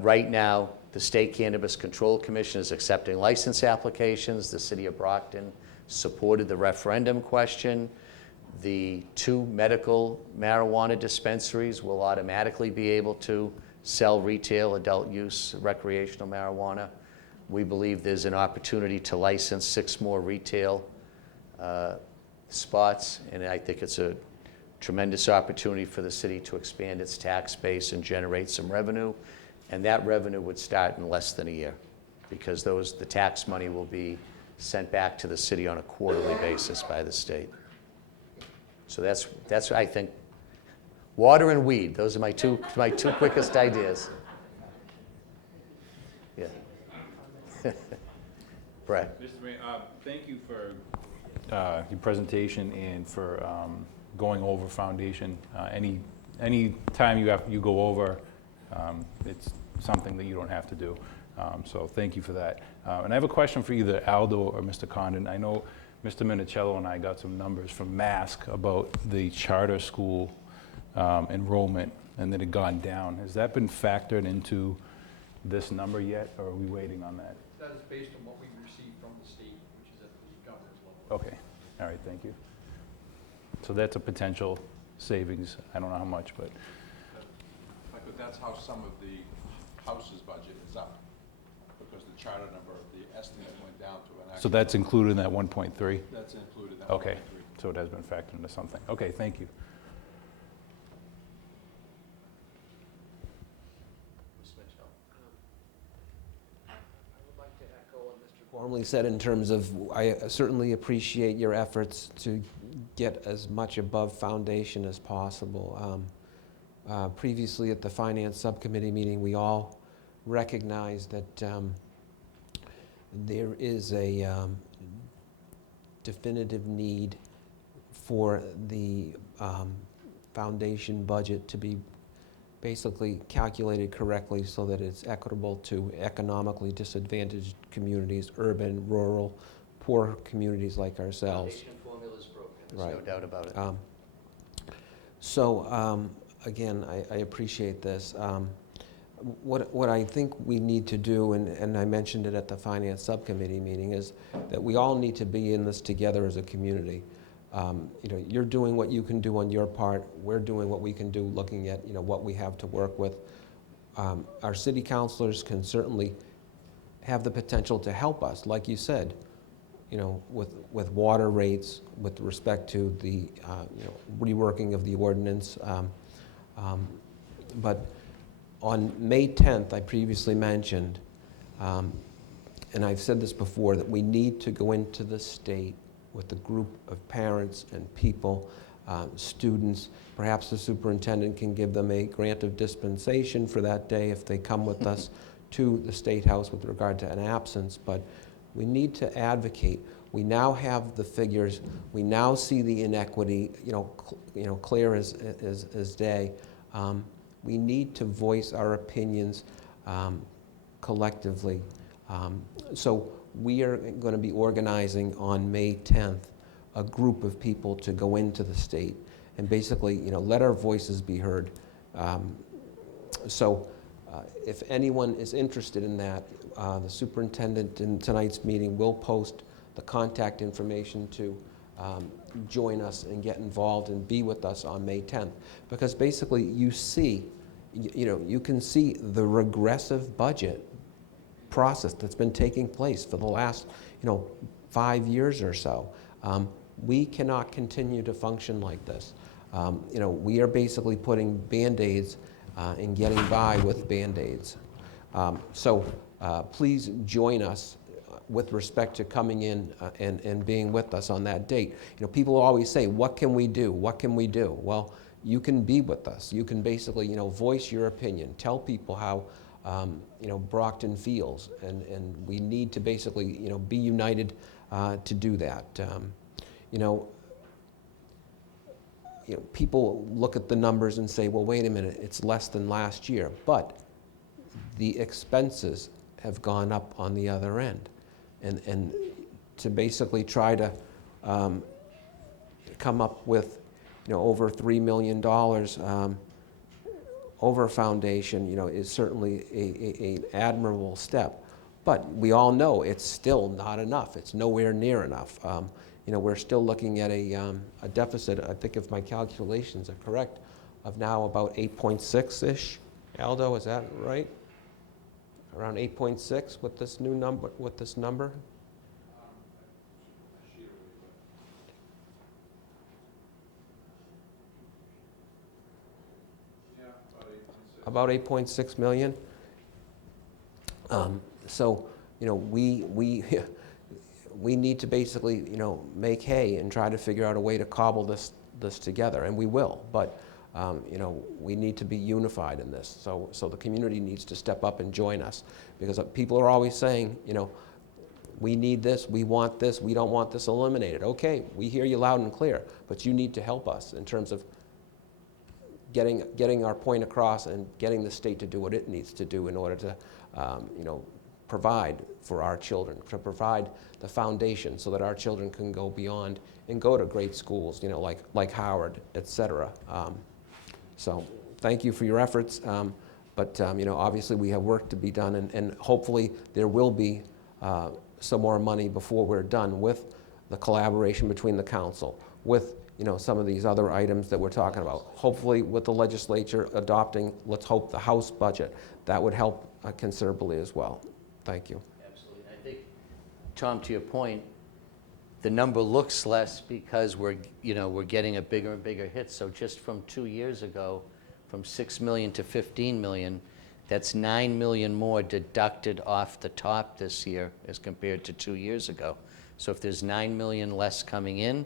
right now, the State Cannabis Control Commission is accepting license applications. The City of Brockton supported the referendum question. The 2 medical marijuana dispensaries will automatically be able to sell retail, adult use, recreational marijuana. We believe there's an opportunity to license 6 more retail spots, and I think it's a tremendous opportunity for the city to expand its tax base and generate some revenue. And that revenue would start in less than a year, because the tax money will be sent back to the city on a quarterly basis by the state. So that's I think, water and weed. Those are my two quickest ideas. Yeah. Brett. Mr. Mayor, thank you for your presentation and for going over foundation. Any time you go over, it's something that you don't have to do. So thank you for that. And I have a question for either Aldo or Mr. Condon. I know Mr. Minicello and I got some numbers from Mask about the charter school enrollment, and that it gone down. Has that been factored into this number yet, or are we waiting on that? That is based on what we received from the state, which is at the governor's level. Okay, all right, thank you. So that's a potential savings. I don't know how much, but. But that's how some of the House's budget is up, because the charter number, the estimate went down to an actual. So that's number. included in that 1.3? That's included in that Okay, 1.3. so it has been factored into something. Okay, thank you. Formally said in terms of, I certainly appreciate your efforts to get as much above foundation as possible. Previously at the Finance Subcommittee meeting, we all recognized that there is a definitive need for the foundation budget to be basically calculated correctly so that it's equitable to economically disadvantaged communities, urban, rural, poor communities like ourselves. Foundation formula's broken, there's no Right. doubt about it. Again, I appreciate this. What I think we need to do, and I mentioned it at the Finance Subcommittee meeting, is that we all need to be in this together as a community. You're doing what you can do on your part. We're doing what we can do, looking at what we have to work with. Our city councilors can certainly have the potential to help us, like you said, with water rates, with respect to the reworking of the ordinance. But on May 10th, I previously mentioned, and I've said this before, that we need to go into the state with a group of parents and people, students. Perhaps the superintendent can give them a grant of dispensation for that day if they come with us to the State House with regard to an absence. But we need to advocate. We now have the figures. We now see the inequity, clear as day. We need to voice our opinions collectively. So we are going to be organizing on May 10th a group of people to go into the state and basically, let our voices be heard. If anyone is interested in that, the superintendent in tonight's meeting will post the contact information to join us and get involved and be with us on May 10th. Because basically you can see the regressive budget process that's been taking place for the last 5 years or so. We cannot continue to function like this. We are basically putting Band-Aids and getting by with Band-Aids. Please join us with respect to coming in and being with us on that date. People always say, what can we do? What can we do? Well, you can be with us. You can basically, voice your opinion. Tell people how, Brockton feels. And we need to basically, be united to do that. People look at the numbers and say, well, wait a minute, it's less than last year. But the expenses have gone up on the other end. And to basically try to come up with, over $3 million over a foundation, is certainly an admirable step. But we all know it's still not enough. It's nowhere near enough. We're still looking at a deficit, I think if my calculations are correct, of now about 8.6-ish. Aldo, is that right? Around 8.6 with this new number, About 8.6 million. So, we need to basically, make hay and try to figure out a way to cobble this together, and we will. But we need to be unified in this. So the community needs to step up and join us, because people are always saying, we need this, we want this, we don't want this eliminated. Okay, we hear you loud and clear, but you need to help us in terms of getting our point across and getting the state to do what it needs to do in order to, provide for our children, to provide the foundation so that our children can go beyond and go to great schools, like Howard, et cetera. So thank you for your efforts, but obviously we have work to be done, and hopefully there will be some more money before we're done with the collaboration between the council, with some of these other items that we're talking about. Hopefully with the legislature adopting, let's hope, the House budget. That would help considerably as well. Thank you. Absolutely. I think, Tom, to your point, the number looks less because we're getting a bigger and bigger hit. So just from 2 years ago, from 6 million to 15 million, that's 9 million more deducted off the top this year as compared to 2 years ago. So if there's 9 million less coming in,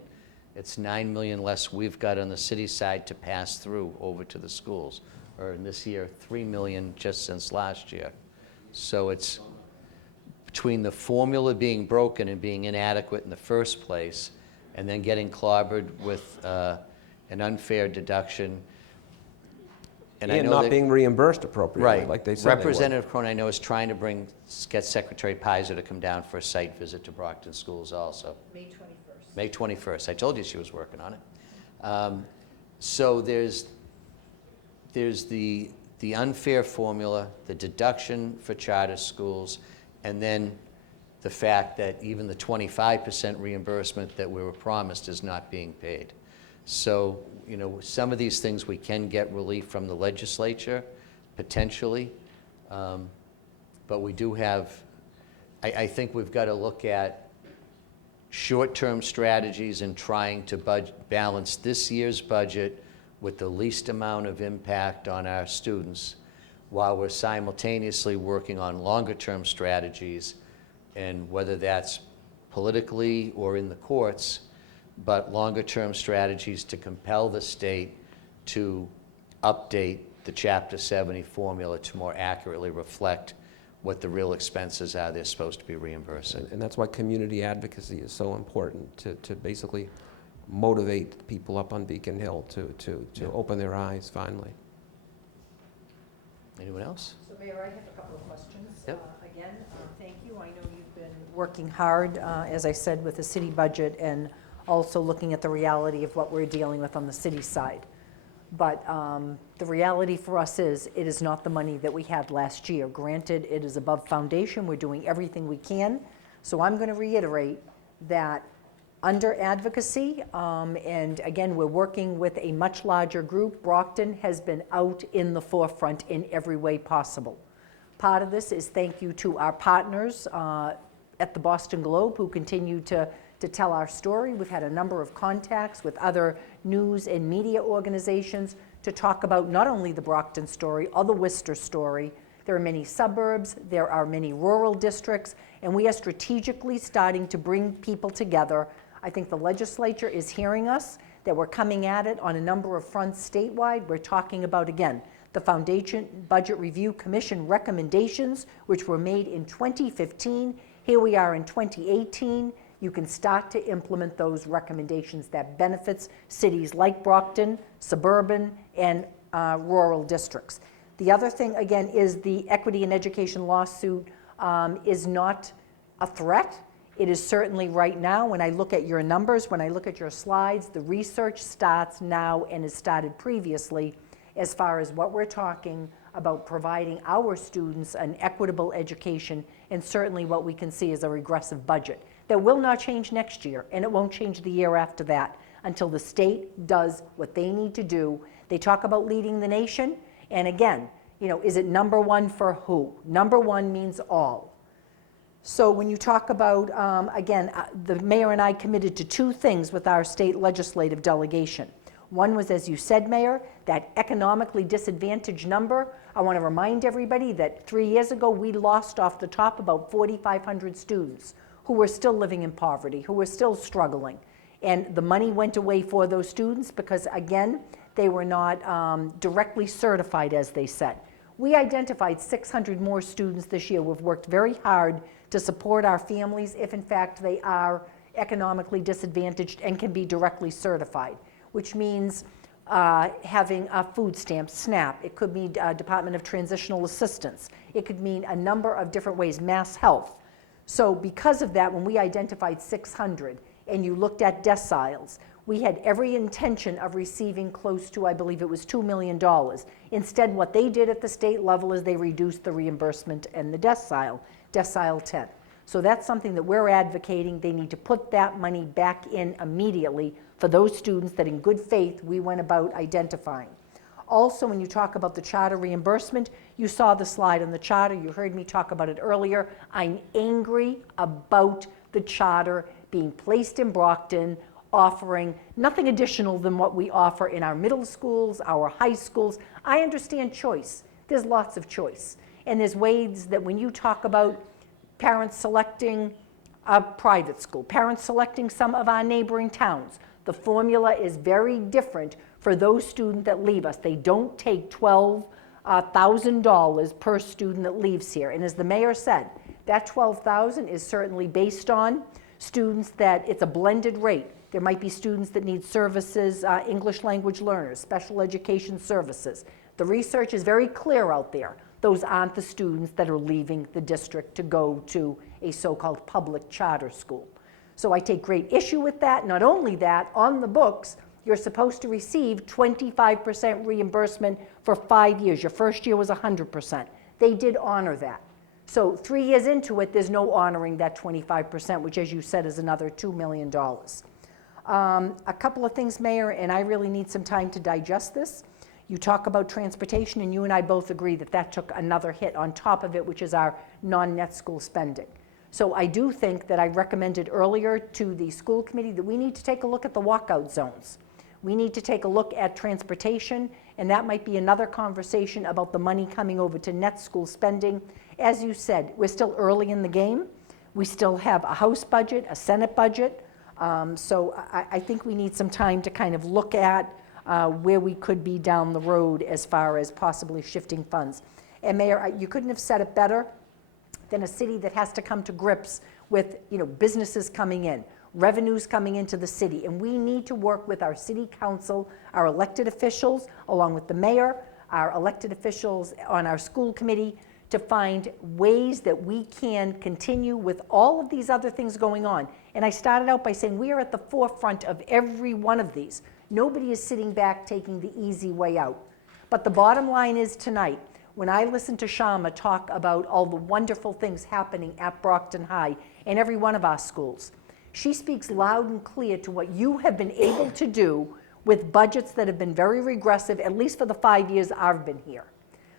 it's 9 million less we've got on the city side to pass through over to the schools. Or in this year, 3 million just since last year. So it's between the formula being broken and being inadequate in the first place, and then getting clobbered with an unfair deduction. And I know not being reimbursed appropriately, right, like they said Representative Cronin, I know, is trying to get Secretary Peyser to come down for a site visit to Brockton schools also. May 21st. May 21st. I told you she was working on it. So there's the unfair formula, the deduction for charter schools, and then the fact that even the 25% reimbursement that we were promised is not being paid. So, some of these things we can get relief from the legislature, potentially, but we do have, I think we've got to look at short-term strategies in trying to balance this year's budget with the least amount of impact on our students, while we're simultaneously working on longer-term strategies, and whether that's politically or in the courts, but longer-term strategies to compel the state to update the Chapter 70 formula to more accurately reflect what the real expenses are they're supposed to be reimbursing. And that's why community advocacy is so important, to basically motivate people up on Beacon Hill to open their eyes finally. Anyone else? So Mayor, I have a couple of questions. Yep. Again, thank you. I know you've been working hard, as I said, with the city budget, and also looking at the reality of what we're dealing with on the city side. But the reality for us is, it is not the money that we had last year. Granted, it is above foundation. We're doing everything we can. So I'm going to reiterate that under advocacy, and again, we're working with a much larger group. Brockton has been out in the forefront in every way possible. Part of this is thank you to our partners at the Boston Globe, who continue to tell our story. We've had a number of contacts with other news and media organizations to talk about not only the Brockton story or the Worcester story. There are many suburbs, there are many rural districts, and we are strategically starting to bring people together. I think the legislature is hearing us, that we're coming at it on a number of fronts statewide. We're talking about, again, the Foundation Budget Review Commission recommendations, which were made in 2015. Here we are in 2018. You can start to implement those recommendations that benefits cities like Brockton, suburban, and rural districts. The other thing, again, is the equity and education lawsuit is not a threat. It is certainly right now, when I look at your numbers, when I look at your slides, the research starts now and has started previously as far as what we're talking about providing our students an equitable education, and certainly what we can see is a regressive budget. That will not change next year, and it won't change the year after that until the state does what they need to do. They talk about leading the nation, and again, you know, is it number one for who? Number one means all. So when you talk about, again, the mayor and I committed to two things with our state legislative delegation. One was, as you said, Mayor, that economically disadvantaged number. I want to remind everybody that 3 years ago, we lost off the top about 4,500 students who were still living in poverty, who were still struggling. And the money went away for those students because, again, they were not directly certified, as they said. We identified 600 more students this year. We've worked very hard to support our families if, in fact, they are economically disadvantaged and can be directly certified, which means having a food stamp, SNAP. It could mean Department of Transitional Assistance. It could mean a number of different ways, Mass Health. So because of that, when we identified 600 and you looked at deciles, we had every intention of receiving close to, I believe it was $2 million. Instead, what they did at the state level is they reduced the reimbursement and the decile 10. So that's something that we're advocating. They need to put that money back in immediately for those students that in good faith we went about identifying. Also, when you talk about the charter reimbursement, you saw the slide on the charter. You heard me talk about it earlier. I'm angry about the charter being placed in Brockton, offering nothing additional than what we offer in our middle schools, our high schools. I understand choice. There's lots of choice. And there's ways that when you talk about parents selecting a private school, parents selecting some of our neighboring towns, the formula is very different for those students that leave us. They don't take $12,000 per student that leaves here. And as the mayor said, that $12,000 is certainly based on students that it's a blended rate. There might be students that need services, English language learners, special education services. The research is very clear out there. Those aren't the students that are leaving the district to go to a so-called public charter school. So I take great issue with that. Not only that, on the books, you're supposed to receive 25% reimbursement for 5 years. Your first year was 100%. They did honor that. So 3 years into it, there's no honoring that 25%, which, as you said, is another $2 million. A couple of things, Mayor, and I really need some time to digest this. You talk about transportation, and you and I both agree that that took another hit on top of it, which is our non-net school spending. So I do think that I recommended earlier to the school committee that we need to take a look at the walkout zones. We need to take a look at transportation, and that might be another conversation about the money coming over to net school spending. As you said, we're still early in the game. We still have a House budget, a Senate budget. So I think we need some time to kind of look at where we could be down the road as far as possibly shifting funds. And Mayor, you couldn't have said it better than a city that has to come to grips with, you know, businesses coming in, revenues coming into the city. And we need to work with our city council, our elected officials, along with the mayor, our elected officials on our school committee, to find ways that we can continue with all of these other things going on. And I started out by saying we are at the forefront of every one of these. Nobody is sitting back taking the easy way out. But the bottom line is tonight, when I listen to Shama talk about all the wonderful things happening at Brockton High and every one of our schools, she speaks loud and clear to what you have been able to do with budgets that have been very regressive, at least for the 5 years I've been here.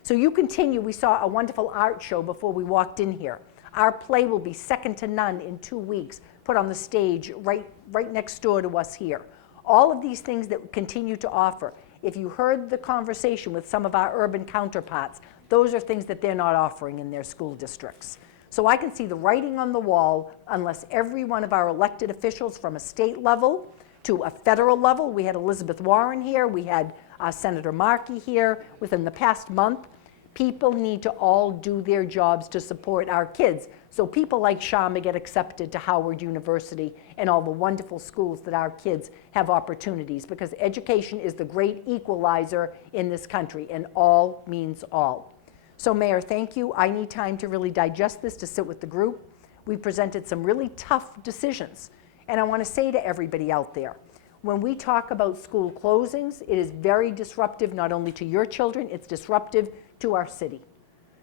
So you continue. We saw a wonderful art show before we walked in here. Our play will be second to none in 2 weeks, put on the stage right next door to us here. All of these things that continue to offer. If you heard the conversation with some of our urban counterparts, those are things that they're not offering in their school districts. So I can see the writing on the wall unless every one of our elected officials from a state level to a federal level, we had Elizabeth Warren here, we had Senator Markey here within the past month. People need to all do their jobs to support our kids. So people like Shama get accepted to Howard University and all the wonderful schools that our kids have opportunities, because education is the great equalizer in this country, and all means all. So Mayor, thank you. I need time to really digest this, to sit with the group. We presented some really tough decisions. And I want to say to everybody out there, when we talk about school closings, it is very disruptive not only to your children, it's disruptive to our city.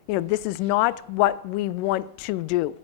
You know, this is not what we want to do.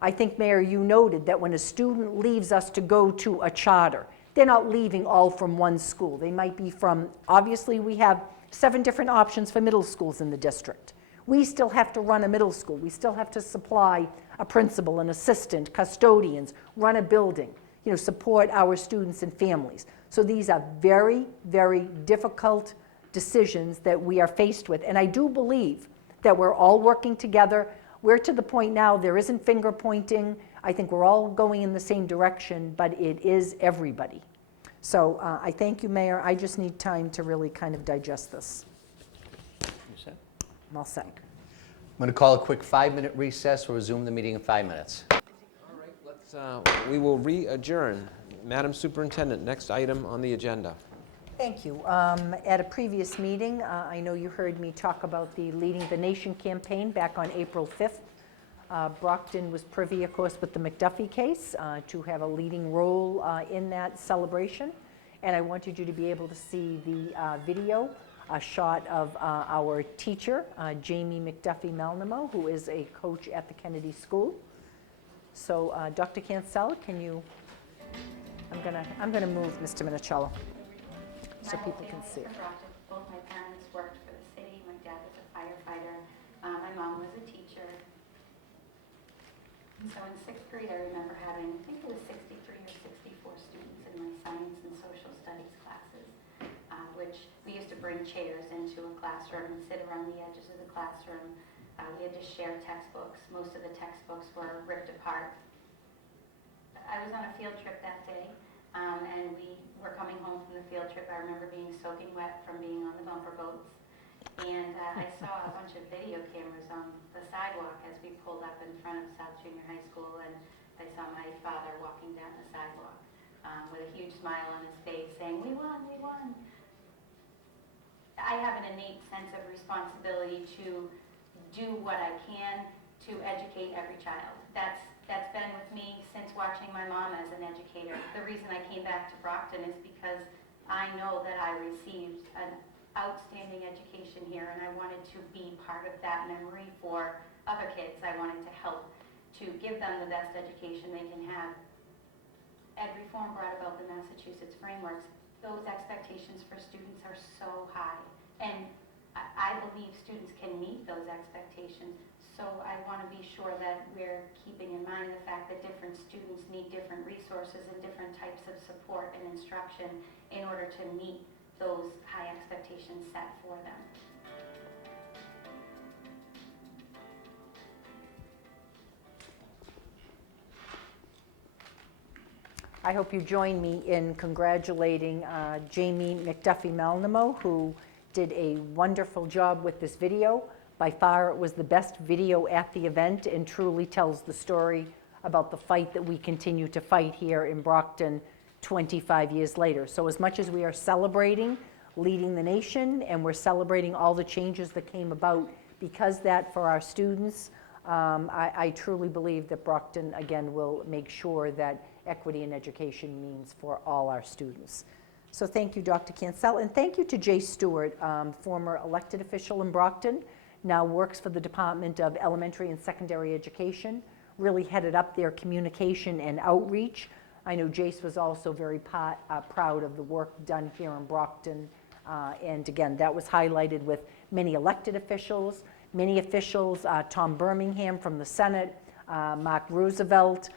I think, Mayor, you noted that when a student leaves us to go to a charter, they're not leaving all from one school. They might be from, obviously we have 7 different options for middle schools in the district. We still have to run a middle school. We still have to supply a principal, an assistant, custodians, run a building, you know, support our students and families. So these are very, very difficult decisions that we are faced with. And I do believe that we're all working together. We're to the point now, there isn't finger pointing. I think we're all going in the same direction, but it is everybody. So I thank you, Mayor. I just need time to really kind of digest this. You set? I'm all set. I'm going to call a quick 5-minute recess. We'll resume the meeting in 5 minutes. All right, we will re-adjourn. Madam Superintendent, next item on the agenda. Thank you. At a previous meeting, I know you heard me talk about the Leading the Nation campaign back on April 5th. Brockton was privy, of course, with the McDuffie case to have a leading role in that celebration. And I wanted you to be able to see the video, a shot of our teacher, Jamie McDuffie Malnamo, who is a coach at the Kennedy School. So Dr. Cancel, can you, I'm gonna move Mr. Minicello so people can see it. Both my parents worked for the city. My dad was a firefighter. My mom was a teacher. So in 6th grade, I remember having, I think it was 63 or 64 students in my science and social studies classes, which we used to bring chairs into a classroom and sit around the edges of the classroom. We had to share textbooks. Most of the textbooks were ripped apart. I was on a field trip that day. And we were coming home from the field trip. I remember being soaking wet from being on the bumper boats. And I saw a bunch of video cameras on the sidewalk as we pulled up in front of South Junior High School. And I saw my father walking down the sidewalk with a huge smile on his face saying, "We won, we won." I have an innate sense of responsibility to do what I can to educate every child. That's been with me since watching my mom as an educator. The reason I came back to Brockton is because I know that I received an outstanding education here, and I wanted to be part of that memory for other kids. I wanted to help to give them the best education they can have. Ed reform brought about the Massachusetts frameworks. Those expectations for students are so high, and I believe students can meet those expectations. So I want to be sure that we're keeping in mind the fact that different students need different resources and different types of support and instruction in order to meet those high expectations set for them. I hope you join me in congratulating Jamie McDuffie Malnamo, who did a wonderful job with this video. By far, it was the best video at the event and truly tells the story about the fight that we continue to fight here in Brockton 25 years later. So as much as we are celebrating Leading the Nation and we're celebrating all the changes that came about because that for our students, I truly believe that Brockton, again, will make sure that equity in education means for all our students. So thank you, Dr. Cancel, and thank you to Jay Stewart, former elected official in Brockton, now works for the Department of Elementary and Secondary Education, really headed up their communication and outreach. I know Jace was also very proud of the work done here in Brockton. And again, that was highlighted with many elected officials, Tom Birmingham from the Senate, Mark Roosevelt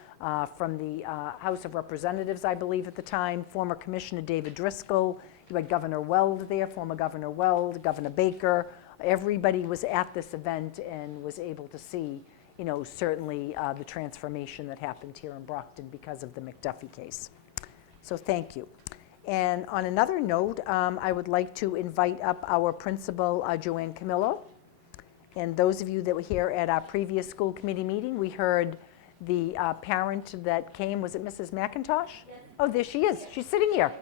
from the House of Representatives, I believe at the time, former Commissioner David Driscoll. You had Governor Weld there, former Governor Weld, Governor Baker. Everybody was at this event and was able to see, you know, certainly the transformation that happened here in Brockton because of the McDuffie case. So thank you. And on another note, I would like to invite up our principal, Joanne Camillo. And those of you that were here at our previous school committee meeting, we heard the parent that came, was it Mrs. McIntosh? Yes. Oh, there she is. She's sitting here.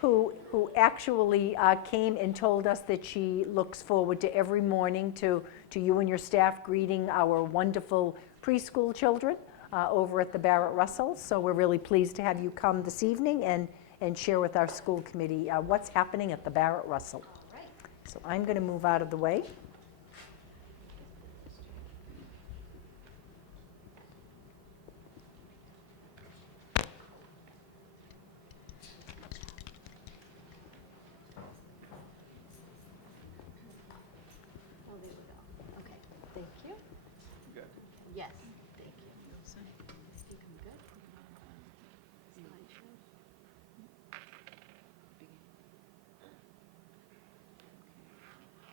Who actually came and told us that she looks forward to every morning to you and your staff greeting our wonderful preschool children over at the Barrett Russell. So we're really pleased to have you come this evening and share with our school committee what's happening at the Barrett Russell. So I'm going to move out of the way. Oh, there we go. Okay, thank you. Yes, thank you. I think I'm good. Slideshow.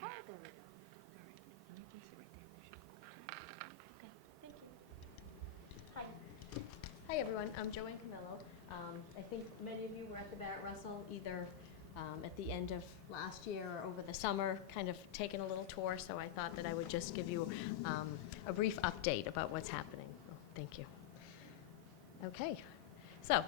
Oh, there we go. Okay, thank you. Hi. Hi, everyone. I'm Joanne Camillo. I think many of you were at the Barrett Russell either at the end of last year or over the summer, kind of taking a little tour, so I thought that I would just give you a brief update about what's happening. Oh, thank you. Okay, so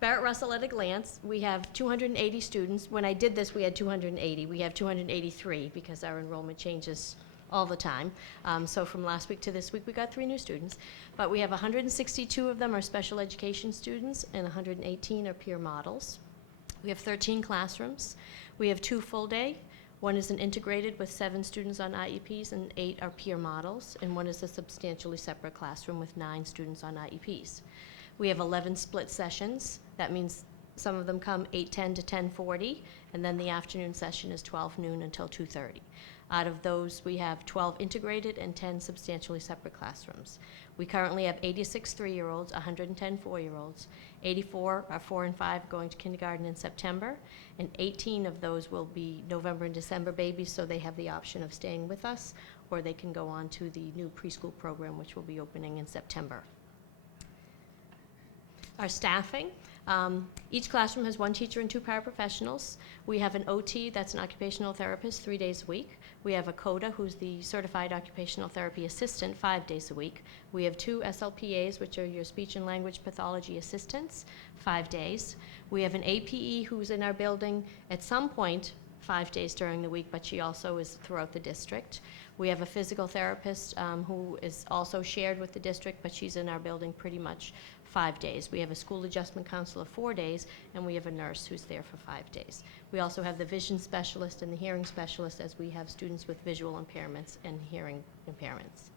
Barrett Russell at a glance, we have 280 students. When I did this, we had 280. We have 283 because our enrollment changes all the time. So from last week to this week, we got 3 new students. But we have 162 of them are special education students and 118 are peer models. We have 13 classrooms. We have 2 full day. One is an integrated with 7 students on IEPs and 8 are peer models, and one is a substantially separate classroom with 9 students on IEPs. We have 11 split sessions. That means some of them come 8:10 to 10:40, and then the afternoon session is 12 noon until 2:30. Out of those, we have 12 integrated and 10 substantially separate classrooms. We currently have 86 3-year-olds, 110 4-year-olds. 84 are 4 and 5 going to kindergarten in September, and 18 of those will be November and December babies, so they have the option of staying with us, or they can go on to the new preschool program, which will be opening in September. Our staffing, each classroom has 1 teacher and 2 paraprofessionals. We have an OT, that's an occupational therapist, 3 days a week. We have a CODA, who's the certified occupational therapy assistant, 5 days a week. We have 2 SLPAs, which are your speech and language pathology assistants, 5 days. We have an APE who's in our building at some point 5 days during the week, but she also is throughout the district. We have a physical therapist who is also shared with the district, but she's in our building pretty much 5 days. We have a school adjustment counselor 4 days, and we have a nurse who's there for 5 days. We also have the vision specialist and the hearing specialist, as we have students with visual impairments and hearing impairments.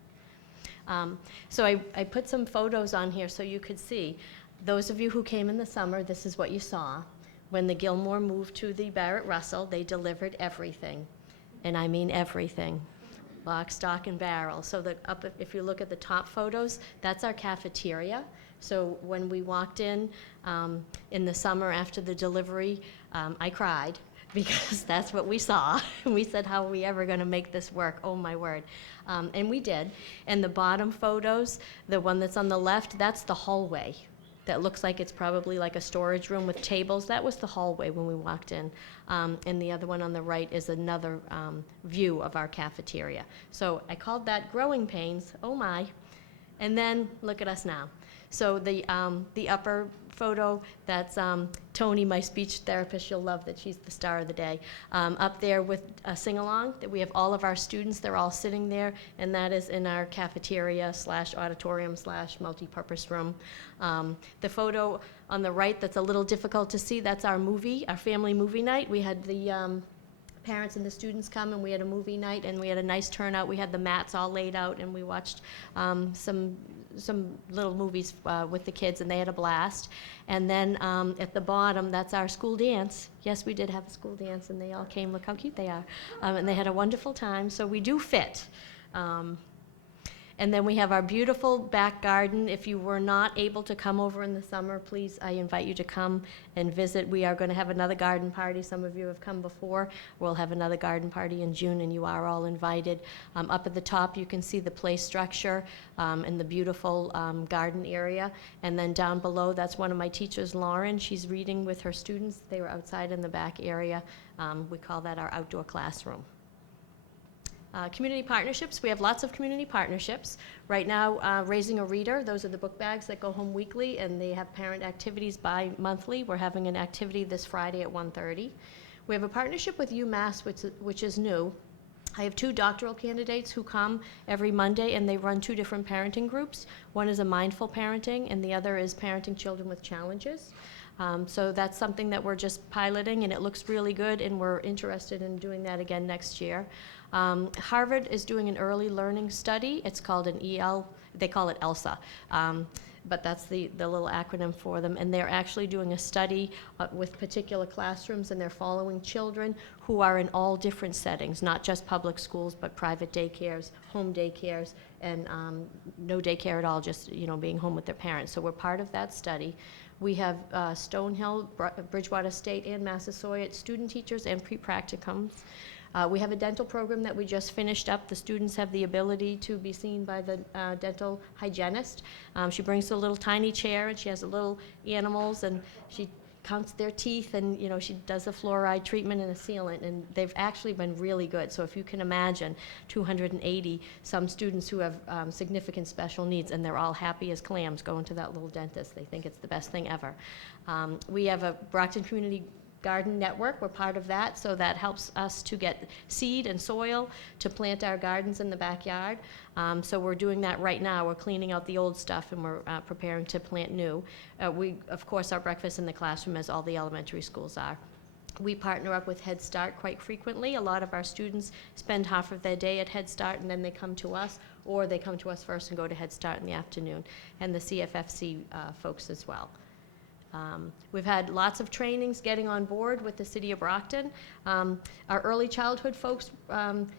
So I put some photos on here so you could see. Those of you who came in the summer, this is what you saw. When the Gilmore moved to the Barrett Russell, they delivered everything, and I mean everything. Lock, stock, and barrel. So if you look at the top photos, that's our cafeteria. So when we walked in the summer after the delivery, I cried because that's what we saw. And we said, how are we ever going to make this work? Oh, my word. And we did. And the bottom photos, the one that's on the left, that's the hallway. That looks like it's probably like a storage room with tables. That was the hallway when we walked in. And the other one on the right is another view of our cafeteria. So I called that growing pains, oh my. And then look at us now. So the upper photo, that's Tony, my speech therapist. You'll love that she's the star of the day. Up there with a sing-along, that we have all of our students. They're all sitting there, and that is in our cafeteria / auditorium / multi-purpose room. The photo on the right that's a little difficult to see, that's our movie, our family movie night. We had the parents and the students come, and we had a movie night, and we had a nice turnout. We had the mats all laid out, and we watched some little movies with the kids, and they had a blast. And then at the bottom, that's our school dance. Yes, we did have a school dance, and they all came. Look how cute they are. And they had a wonderful time, so we do fit. And then we have our beautiful back garden. If you were not able to come over in the summer, please, I invite you to come and visit. We are going to have another garden party. Some of you have come before. We'll have another garden party in June, and you are all invited. Up at the top, you can see the play structure and the beautiful garden area. And then down below, that's one of my teachers, Lauren. She's reading with her students. They were outside in the back area. We call that our outdoor classroom. Community partnerships, we have lots of community partnerships. Right now, Raising a Reader, those are the book bags that go home weekly, and they have parent activities bi-monthly. We're having an activity this Friday at 1:30. We have a partnership with UMass, which is new. I have 2 doctoral candidates who come every Monday, and they run 2 different parenting groups. One is a mindful parenting, and the other is parenting children with challenges. So that's something that we're just piloting, and it looks really good, and we're interested in doing that again next year. Harvard is doing an early learning study. It's called an EL, they call it ELSA. But that's the little acronym for them, and they're actually doing a study with particular classrooms, and they're following children who are in all different settings, not just public schools, but private daycares, home daycares, and no daycare at all, just being home with their parents. So we're part of that study. We have Stonehill, Bridgewater State, and Massasoit student teachers and pre-practicums. We have a dental program that we just finished up. The students have the ability to be seen by the dental hygienist. She brings a little tiny chair, and she has little animals, and she counts their teeth, and she does a fluoride treatment and a sealant, and they've actually been really good. So if you can imagine 280 some students who have significant special needs, and they're all happy as clams going to that little dentist. They think it's the best thing ever. We have a Brockton Community Garden Network. We're part of that, so that helps us to get seed and soil to plant our gardens in the backyard. So we're doing that right now. We're cleaning out the old stuff, and we're preparing to plant new. We, of course, our breakfast in the classroom, as all the elementary schools are. We partner up with Head Start quite frequently. A lot of our students spend half of their day at Head Start, and then they come to us, or they come to us first and go to Head Start in the afternoon, and the CFFC folks as well. We've had lots of trainings getting on board with the City of Brockton. Our early childhood folks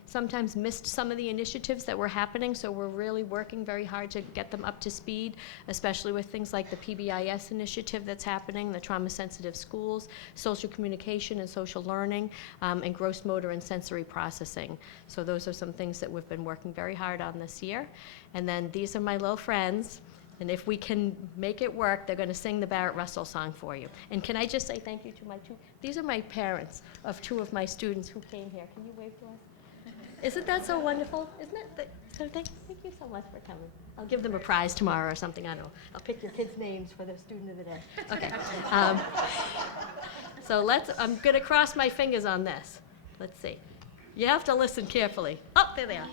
sometimes missed some of the initiatives that were happening, so we're really working very hard to get them up to speed, especially with things like the PBIS initiative that's happening, the trauma-sensitive schools, social communication and social learning, and gross motor and sensory processing. So those are some things that we've been working very hard on this year. And then these are my little friends. And if we can make it work, they're going to sing the Barrett Russell song for you. And can I just say thank you to my 2, these are my parents of 2 of my students who came here. Can you wave to us? Isn't that so wonderful? Isn't it? So thank you so much for coming. I'll give them a prize tomorrow or something, I don't know. I'll pick your kids' names for the student of the day. Okay. So I'm going to cross my fingers on this. Let's see. You have to listen carefully. Oh, there they are.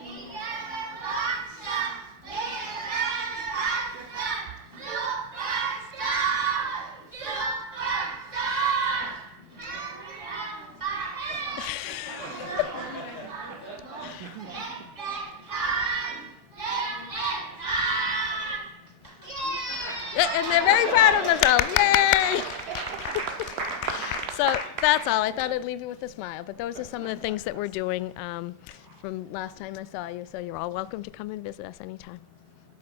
And they're very proud of themselves. Yay! So that's all. I thought I'd leave you with a smile. But those are some of the things that we're doing from last time I saw you. So you're all welcome to come and visit us anytime.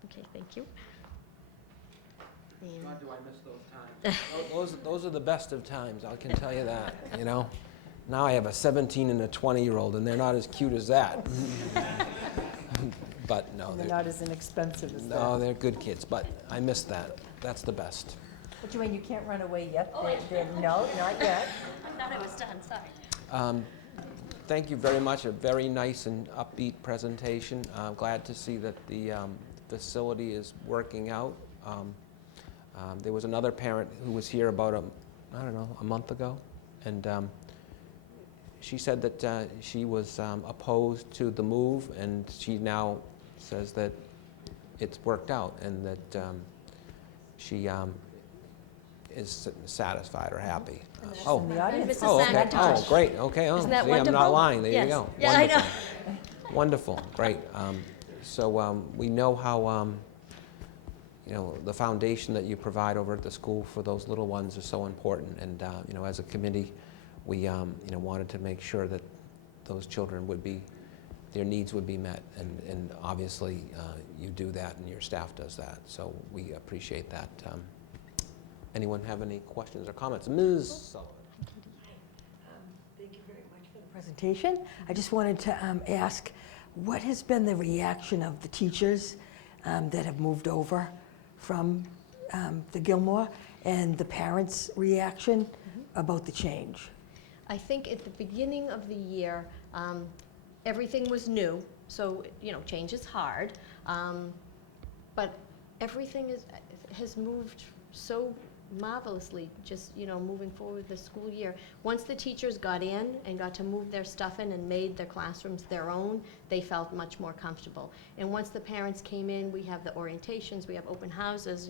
Okay, thank you. God, do I miss those times. Those are the best of times, I can tell you that, Now I have a 17 and a 20-year-old, and they're not as cute as that. But no, They're not as inexpensive as that. No, they're good kids, but I miss that. That's the best. But Joanne, you can't run away yet. No, not yet. I thought I was done, sorry. Thank you very much. A very nice and upbeat presentation. I'm glad to see that the facility is working out. There was another parent who was here about a month ago, and she said that she was opposed to the move, and she now says that it's worked out and that she is satisfied or happy. In the audience. Mrs. Okay. McIntosh. Oh, great. Okay. Oh, Isn't that see, I'm wonderful? not lying. There Yes. you go. Yeah, Wonderful. I know. Wonderful. Great. So we know how the foundation that you provide over at the school for those little ones is so important. And as a committee, we wanted to make sure that those children their needs would be met, and obviously you do that and your staff does that. So we appreciate that. Anyone have any questions or comments? Ms. Sullivan. Thank you very much for the presentation. I just wanted to ask, what has been the reaction of the teachers that have moved over from the Gilmore, and the parents' reaction about the change? I think at the beginning of the year, everything was new, so change is hard, but everything has moved so marvelously, just, moving forward the school year. Once the teachers got in and got to move their stuff in and made their classrooms their own, they felt much more comfortable. And once the parents came in, we have the orientations, we have open houses,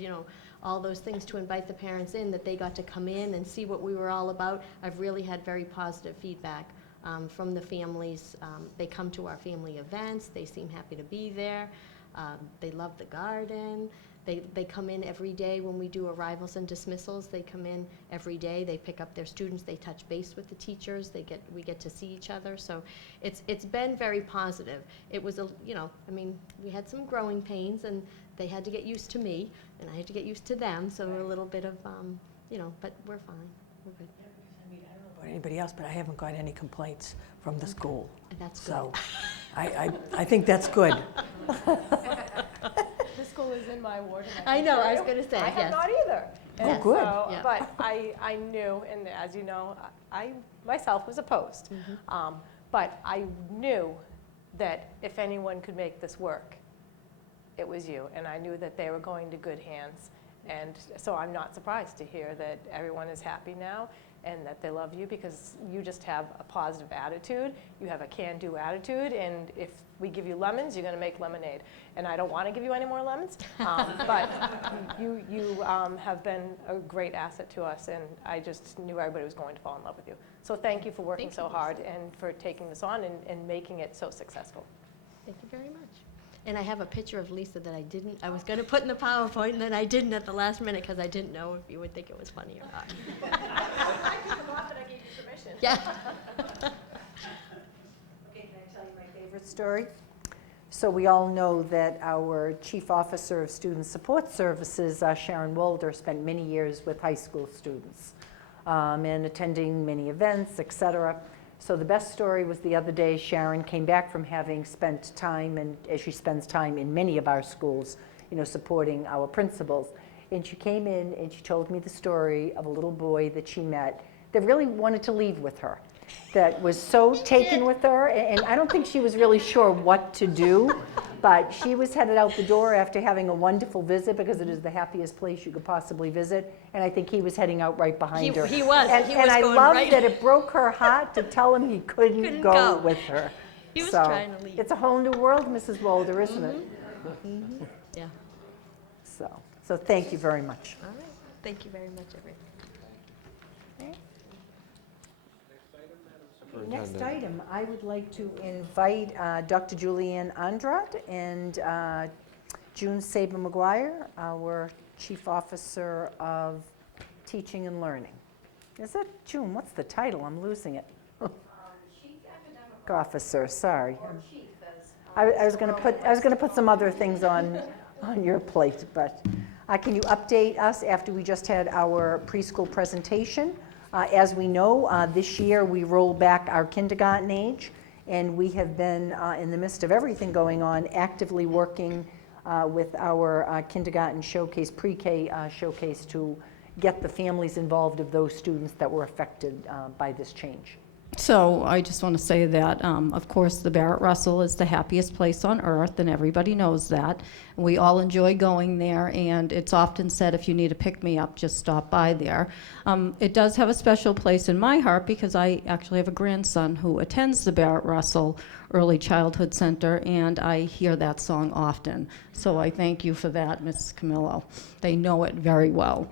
all those things to invite the parents in, that they got to come in and see what we were all about. I've really had very positive feedback from the families. They come to our family events, they seem happy to be there. They love the garden. They come in every day when we do arrivals and dismissals. They come in every day. They pick up their students. They touch base with the teachers. We get to see each other. So it's been very positive. It was we had some growing pains, and they had to get used to me, and I had to get used to them. So a little bit of but we're fine. We're good. I don't know about anybody else, but I haven't got any complaints from the school. And that's good. So I think that's good. The school is in my ward. And I know, I was can going to say, I yes. have not either. Oh, And good. so- Yeah. But I knew, and as you know, I myself was opposed. But I knew that if anyone could make this work, it was you. And I knew that they were going to good hands. And so I'm not surprised to hear that everyone is happy now and that they love you, because you just have a positive attitude. You have a can-do attitude, and if we give you lemons, you're going to make lemonade. And I don't want to give you any more lemons, but you have been a great asset to us, and I just knew everybody was going to fall in love with you. So thank you for working so hard and for taking this on and making it so successful. Thank you very much. And I have a picture of Lisa that I was going to put in the PowerPoint, and then I didn't at the last minute because I didn't know if you would think it was funny or not. I took them off and I gave you permission. Yeah. Okay, can I tell you my favorite story? So we all know that our Chief Officer of Student Support Services, Sharon Walder, spent many years with high school students and attending many events, et cetera. So the best story was the other day. Sharon came back from having spent time, and as she spends time in many of our schools, supporting our principals. And she came in and she told me the story of a little boy that she met that really wanted to leave with her, that was so taken with her, and I don't think she was really sure what to do, but she was headed out the door after having a wonderful visit, because it is the happiest place you could possibly visit, and I think he was heading out right behind her. He was. And, He was and I going love right. that it broke her heart to tell him he couldn't go go. with her. He was So, trying to leave. it's a whole new world, Mrs. Walder, isn't it? Yeah. So thank you very much. All right. Thank you very much, everyone. Next item, I would like to invite Dr. Julianne Andrade and June Saber McGuire, our Chief Officer of Teaching and Learning. Is it June? What's the title? I'm losing it. Chief Academic Officer, sorry. or Chief, as I was going to put some other things on your plate, but can you update us after we just had our preschool presentation? As we know, this year we rolled back our kindergarten age, and we have been, in the midst of everything going on, actively working with our kindergarten showcase, pre-K showcase, to get the families involved of those students that were affected by this change. So I just want to say that, of course, the Barrett Russell is the happiest place on earth, and everybody knows that. We all enjoy going there, and it's often said, if you need a pick-me-up, just stop by there. It does have a special place in my heart because I actually have a grandson who attends the Barrett Russell Early Childhood Center, and I hear that song often. So I thank you for that, Mrs. Camillo. They know it very well.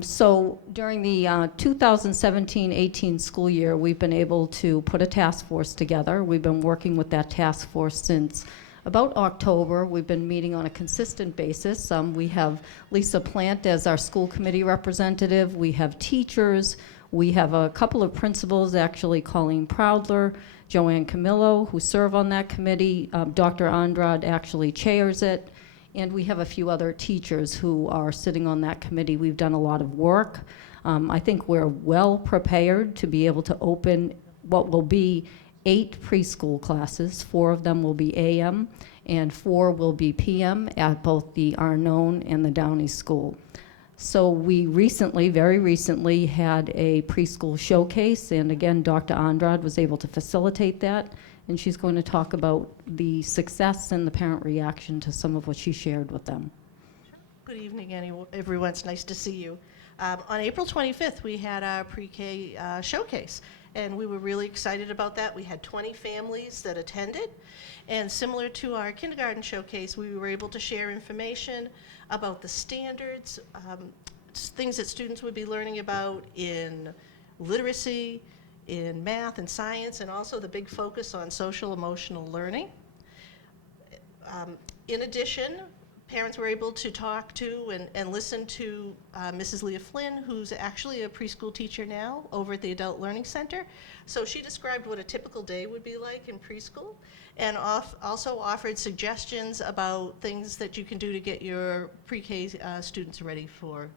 So during the 2017-18 school year, we've been able to put a task force together. We've been working with that task force since about October. We've been meeting on a consistent basis. We have Lisa Plant as our school committee representative. We have teachers. We have a couple of principals, actually Colleen Proudler, Joanne Camillo, who serve on that committee. Dr. Andrade actually chairs it. And we have a few other teachers who are sitting on that committee. We've done a lot of work. I think we're well prepared to be able to open what will be 8 preschool classes. 4 of them will be AM, and 4 will be PM at both the Arnone and the Downey School. So we recently, very recently, had a preschool showcase, and again, Dr. Andrade was able to facilitate that. And she's going to talk about the success and the parent reaction to some of what she shared with them. Good evening, everyone. It's nice to see you. On April 25th, we had our pre-K showcase, and we were really excited about that. We had 20 families that attended, and similar to our kindergarten showcase, we were able to share information about the standards, things that students would be learning about in literacy, in math and science, and also the big focus on social emotional learning. In addition, parents were able to talk to and listen to Mrs. Leah Flynn, who's actually a preschool teacher now over at the Adult Learning Center. So she described what a typical day would be like in preschool, and also offered suggestions about things that you can do to get your pre-K students ready for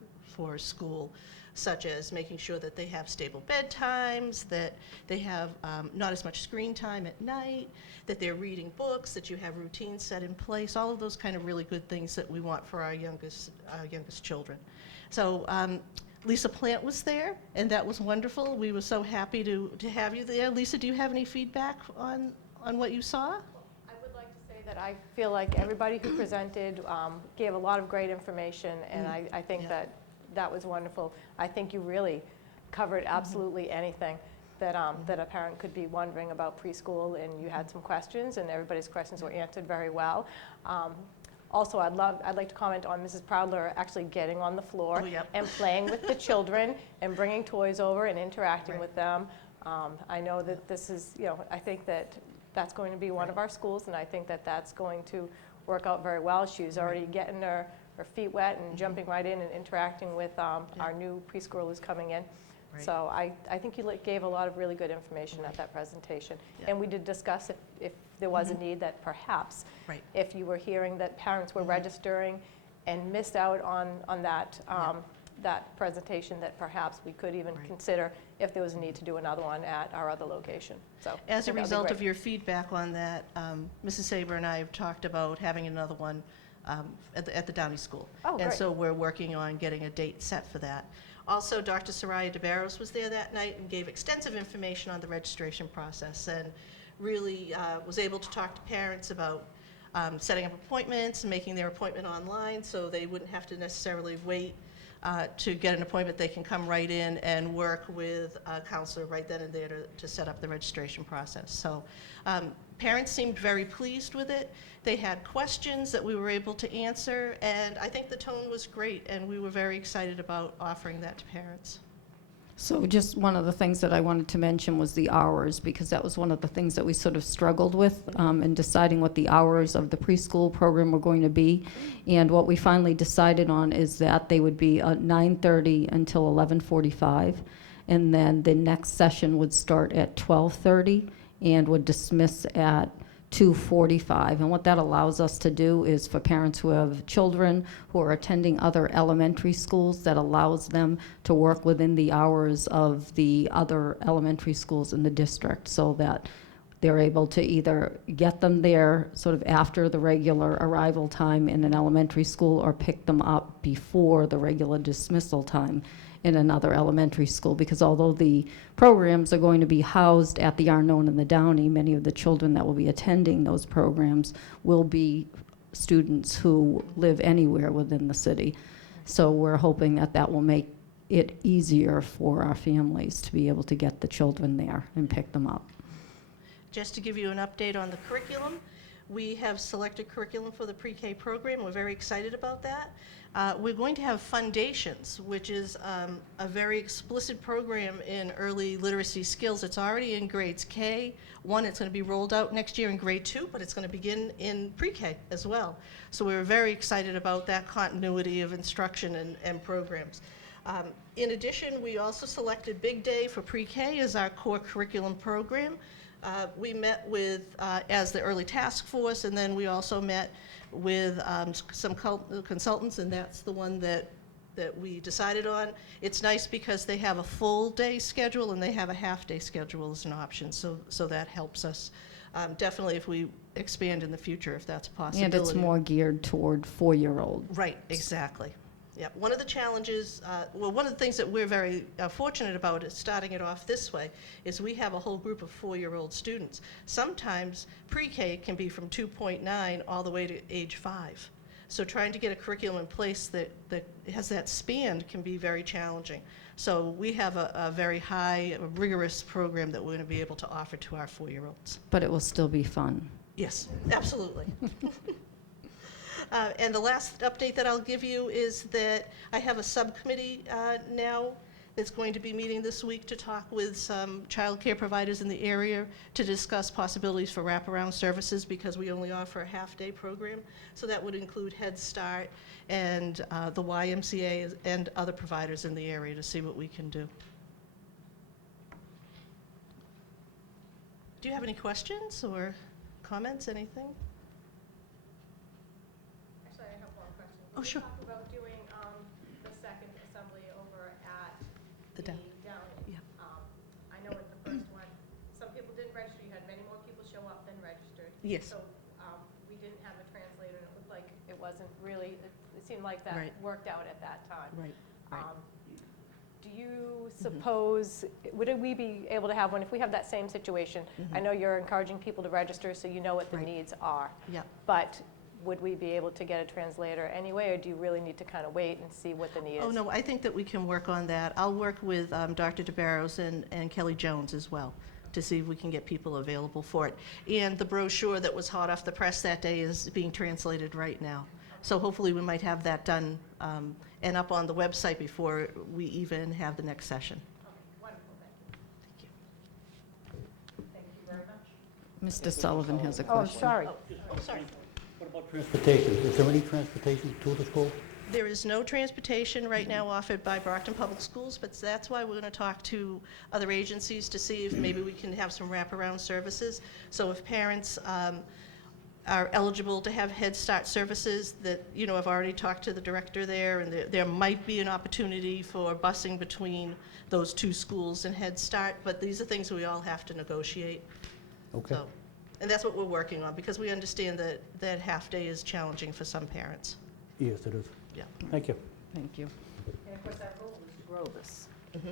school, such as making sure that they have stable bedtimes, that they have not as much screen time at night, that they're reading books, that you have routines set in place, all of those kind of really good things that we want for our youngest children. So Lisa Plant was there, and that was wonderful. We were so happy to have you there. Lisa, do you have any feedback on what you saw? I would like to say that I feel like everybody who presented gave a lot of great information, and I think that was wonderful. I think you really covered absolutely anything that a parent could be wondering about preschool, and you had some questions, and everybody's questions were answered very well. Also, I'd like to comment on Mrs. Proudler actually getting on the floor and playing with the children and bringing toys over and interacting with them. I know that this is, I think that's going to be one of our schools, and I think that that's going to work out very well. She's already getting her feet wet and jumping right in and interacting with our new preschoolers coming in. Right. So I think you gave a lot of really good information at that presentation. And we did discuss if there was a need that perhaps if you were hearing that parents were registering and missed out on that, that presentation, that perhaps we could even consider if there was a need to do another one at our other location. So as a result of your feedback on that, Mrs. Saber and I have talked about having another one at the Downey School. Oh, and great. so we're working on getting a date set for that. Also, Dr. Soraya DeBarros was there that night and gave extensive information on the registration process, and really was able to talk to parents about setting up appointments and making their appointment online, so they wouldn't have to necessarily wait to get an appointment. They can come right in and work with a counselor right then and there to set up the registration process. So parents seemed very pleased with it. They had questions that we were able to answer, and I think the tone was great, and we were very excited about offering that to parents. So just one of the things that I wanted to mention was the hours, because that was one of the things that we sort of struggled with in deciding what the hours of the preschool program were going to be. And what we finally decided on is that they would be 9:30 until 11:45, and then the next session would start at 12:30 and would dismiss at 2:45. And what that allows us to do is, for parents who have children who are attending other elementary schools, that allows them to work within the hours of the other elementary schools in the district, so that they're able to either get them there sort of after the regular arrival time in an elementary school, or pick them up before the regular dismissal time in another elementary school. Because although the programs are going to be housed at the Arnone and the Downey, many of the children that will be attending those programs will be students who live anywhere within the city. So we're hoping that that will make it easier for our families to be able to get the children there and pick them up. Just to give you an update on the curriculum, we have selected curriculum for the pre-K program. We're very excited about that. We're going to have Foundations, which is a very explicit program in early literacy skills. It's already in grades K1. It's going to be rolled out next year in grade 2, but it's going to begin in pre-K as well. So we're very excited about that continuity of instruction and programs. In addition, we also selected Big Day for pre-K as our core curriculum program. We met with, as the early task force, and then we also met with some consultants, and that's the one that we decided on. It's nice because they have a full day schedule and they have a half day schedule as an option, so that helps us definitely if we expand in the future, if that's a possibility. And it's more geared toward 4-year-olds. Right, exactly. Yeah, one of the challenges, one of the things that we're very fortunate about is starting it off this way, is we have a whole group of 4-year-old students. Sometimes pre-K can be from 2.9 all the way to age 5. So trying to get a curriculum in place that has that span can be very challenging. So we have a very high, rigorous program that we're going to be able to offer to our 4-year-olds. But it will still be fun. Yes, absolutely. And the last update that I'll give you is that I have a subcommittee now that's going to be meeting this week to talk with some childcare providers in the area to discuss possibilities for wraparound services, because we only offer a half-day program. So that would include Head Start and the YMCA and other providers in the area to see what we can do. Do you have any questions or comments, anything? Actually, I have one question. Oh, sure. Talk about doing the second assembly over at The Downey. Downey. Yeah. I know at the first one, some people didn't register. You had many more people show up than registered. Yes. So we didn't have a translator, and it looked like it wasn't really, it seemed like that Right. worked out at that time. Right. Do you suppose, would we be able to have one, if we have that same situation? I know you're encouraging people to register, so you know what the Right. needs are. Yeah. But would we be able to get a translator anyway, or do you really need to kind of wait and see what the need is? Oh, no, I think that we can work on that. I'll work with Dr. DeBarros and Kelly Jones as well to see if we can get people available for it. And the brochure that was hot off the press that day is being translated right now. So hopefully we might have that done and up on the website before we even have the next session. Okay, wonderful, thank you. Thank you very much. Mr. Sullivan has a Oh, I'm question. sorry. Oh, sorry. What about transportation? Is there any transportation to the school? There is no transportation right now offered by Brockton Public Schools, but that's why we're going to talk to other agencies to see if maybe we can have some wraparound services. So if parents are eligible to have Head Start services, that, you know, I've already talked to the director there, and there might be an opportunity for busing between those two schools and Head Start, but these are things we all have to negotiate. Okay. So, and that's what we're working on, because we understand that half-day is challenging for some parents. Yes, it is. Yeah. Thank you. Thank you. And of course, our goal is to grow this.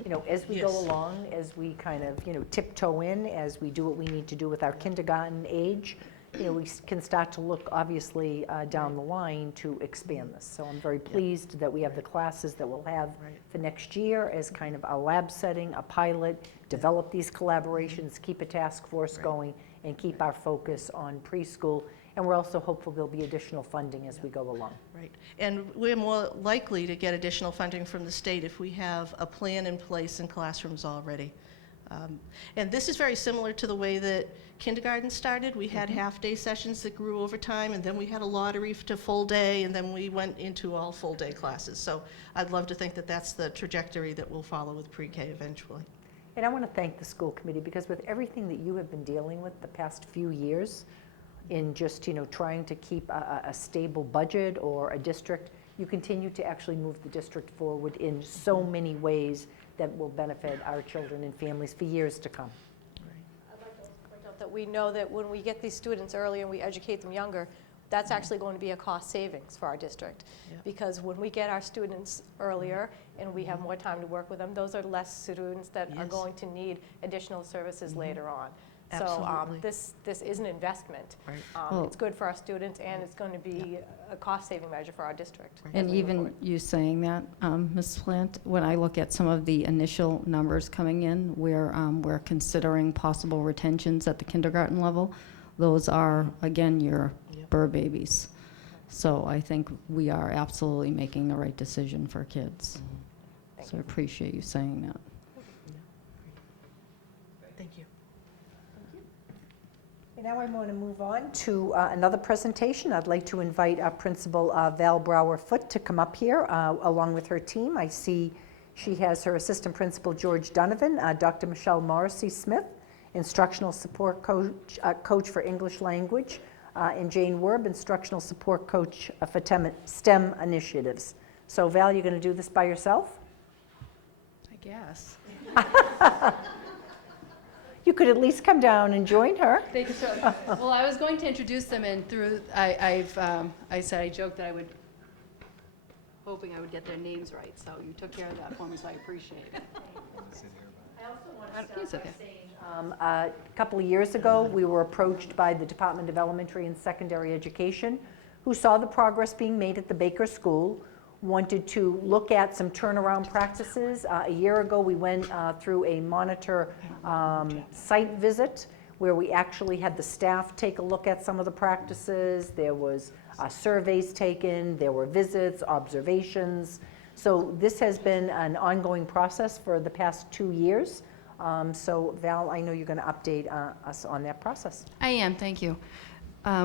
You know, as we go Yes. along, as we kind of, you know, tiptoe in, as we do what we need to do with our kindergarten age, you know, we can start to look, obviously, down the line to expand this. So I'm very pleased that we have the classes that we'll have Right. for next year as kind of a lab setting, a pilot, develop these collaborations, keep a task force going, and keep our focus on preschool. And we're also hopeful there'll be additional funding as we go along. Right. And we're more likely to get additional funding from the state if we have a plan in place in classrooms already. And this is very similar to the way that kindergarten started. We had half-day sessions that grew over time, and then we had a lottery to full day, and then we went into all full-day classes. So I'd love to think that that's the trajectory that we'll follow with pre-K eventually. And I want to thank the school committee, because with everything that you have been dealing with the past few years, in just, you know, trying to keep a stable budget or a district, you continue to actually move the district forward in so many ways that will benefit our children and families for years to come. I'd like to also point out that we know that when we get these students early and we educate them younger, that's actually going to be a cost savings for our district. Yep. Because when we get our students earlier and we have more time to work with them, those are less students that are Yes. going to need additional services later on. Absolutely. So this is an investment. Right. Well- It's good for our students, and it's going to be a cost-saving measure for our district. Right. as And we move even forward. you saying that, Ms. Plant, when I look at some of the initial numbers coming in, where we're considering possible retentions at the kindergarten level, those are, again, your Yep. burr babies. So I think we are absolutely making the right decision for kids. Thank So I appreciate you saying that. Thank you. And now I want to move on to another presentation. I'd like to invite our principal, Val Brower-Foote, to come up here along with her team. I see she has her assistant principal, George Donovan, Dr. Michelle Morrissey-Smith, instructional support coach for English language, and Jane Werb, instructional support coach for STEM initiatives. So Val, you're going to do this by yourself? I guess. You could at least come down and join her. Thank you so. Well, I was going to introduce them, and through I said I joked that I would, hoping I would get their names right. So you took care of that for me, so I appreciate it. I also want to start by saying, a couple of years ago, we were approached by the Department of Elementary and Secondary Education who saw the progress being made at the Baker School, wanted to look at some turnaround practices. A year ago, we went through a monitor site visit where we actually had the staff take a look at some of the practices. There was surveys taken, there were visits, observations. So this has been an ongoing process for the past 2 years. So Val, I know you're going to update us on that process. I am, thank you.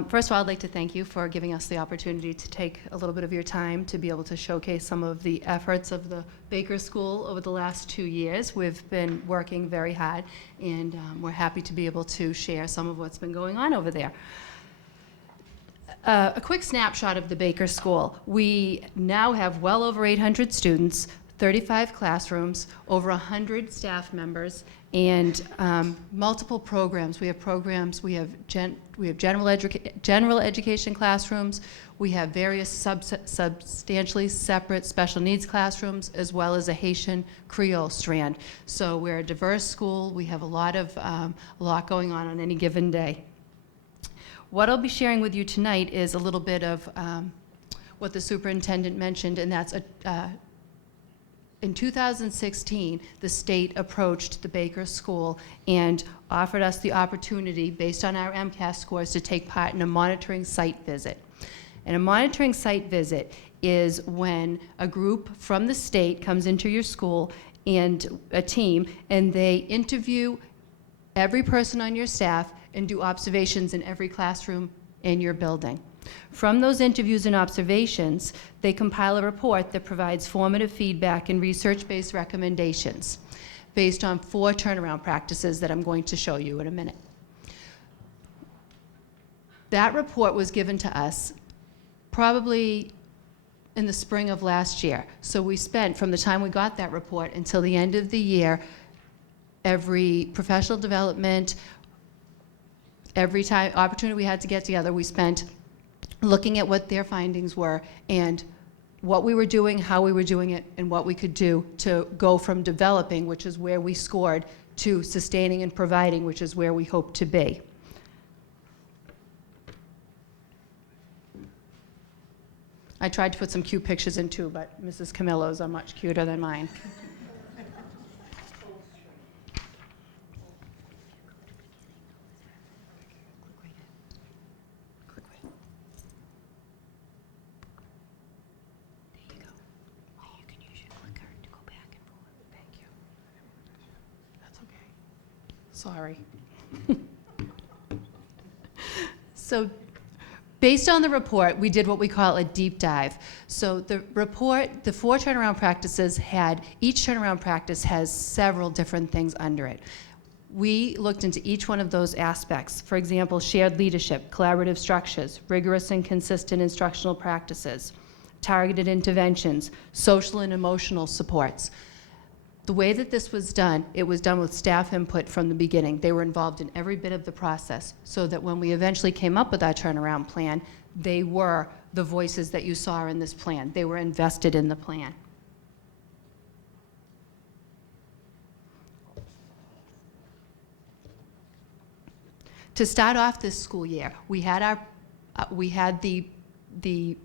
First of all, I'd like to thank you for giving us the opportunity to take a little bit of your time to be able to showcase some of the efforts of the Baker School over the last 2 years. We've been working very hard, and we're happy to be able to share some of what's been going on over there. A quick snapshot of the Baker School. We now have well over 800 students, 35 classrooms, over 100 staff members, and multiple programs. We have programs, we have general education classrooms, we have various substantially separate special needs classrooms, as well as a Haitian Creole strand. So we're a diverse school. We have a lot going on any given day. What I'll be sharing with you tonight is a little bit of what the superintendent mentioned, and that's in 2016, the state approached the Baker School and offered us the opportunity, based on our MCAS scores, to take part in a monitoring site visit. And a monitoring site visit is when a group from the state comes into your school and a team, and they interview every person on your staff and do observations in every classroom in your building. From those interviews and observations, they compile a report that provides formative feedback and research-based recommendations based on 4 turnaround practices that I'm going to show you in a minute. That report was given to us probably in the spring of last year. So we spent, from the time we got that report until the end of the year, every professional development, every time opportunity we had to get together, we spent looking at what their findings were and what we were doing, how we were doing it, and what we could do to go from developing, which is where we scored, to sustaining and providing, which is where we hope to be. I tried to put some cute pictures in too, but Mrs. Camillo's are much cuter than mine. Sorry. So based on the report, we did what we call a deep dive. So the report, the 4 turnaround practices each turnaround practice has several different things under it. We looked into each one of those aspects. For example, shared leadership, collaborative structures, rigorous and consistent instructional practices, targeted interventions, social and emotional supports. The way that this was done, it was done with staff input from the beginning. They were involved in every bit of the process, so that when we eventually came up with our turnaround plan, they were the voices that you saw in this plan. They were invested in the plan. To start off this school year, we had the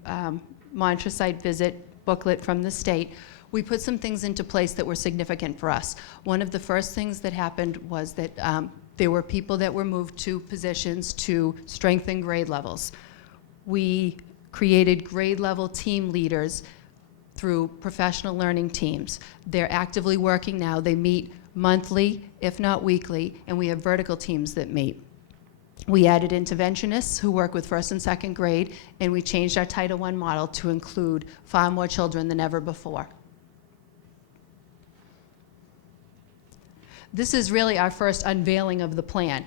monitor site visit booklet from the state. We put some things into place that were significant for us. One of the first things that happened was that there were people that were moved to positions to strengthen grade levels. We created grade level team leaders through professional learning teams. They're actively working now. They meet monthly, if not weekly, and we have vertical teams that meet. We added interventionists who work with 1st and 2nd grade, and we changed our Title I model to include far more children than ever before. This is really our first unveiling of the plan.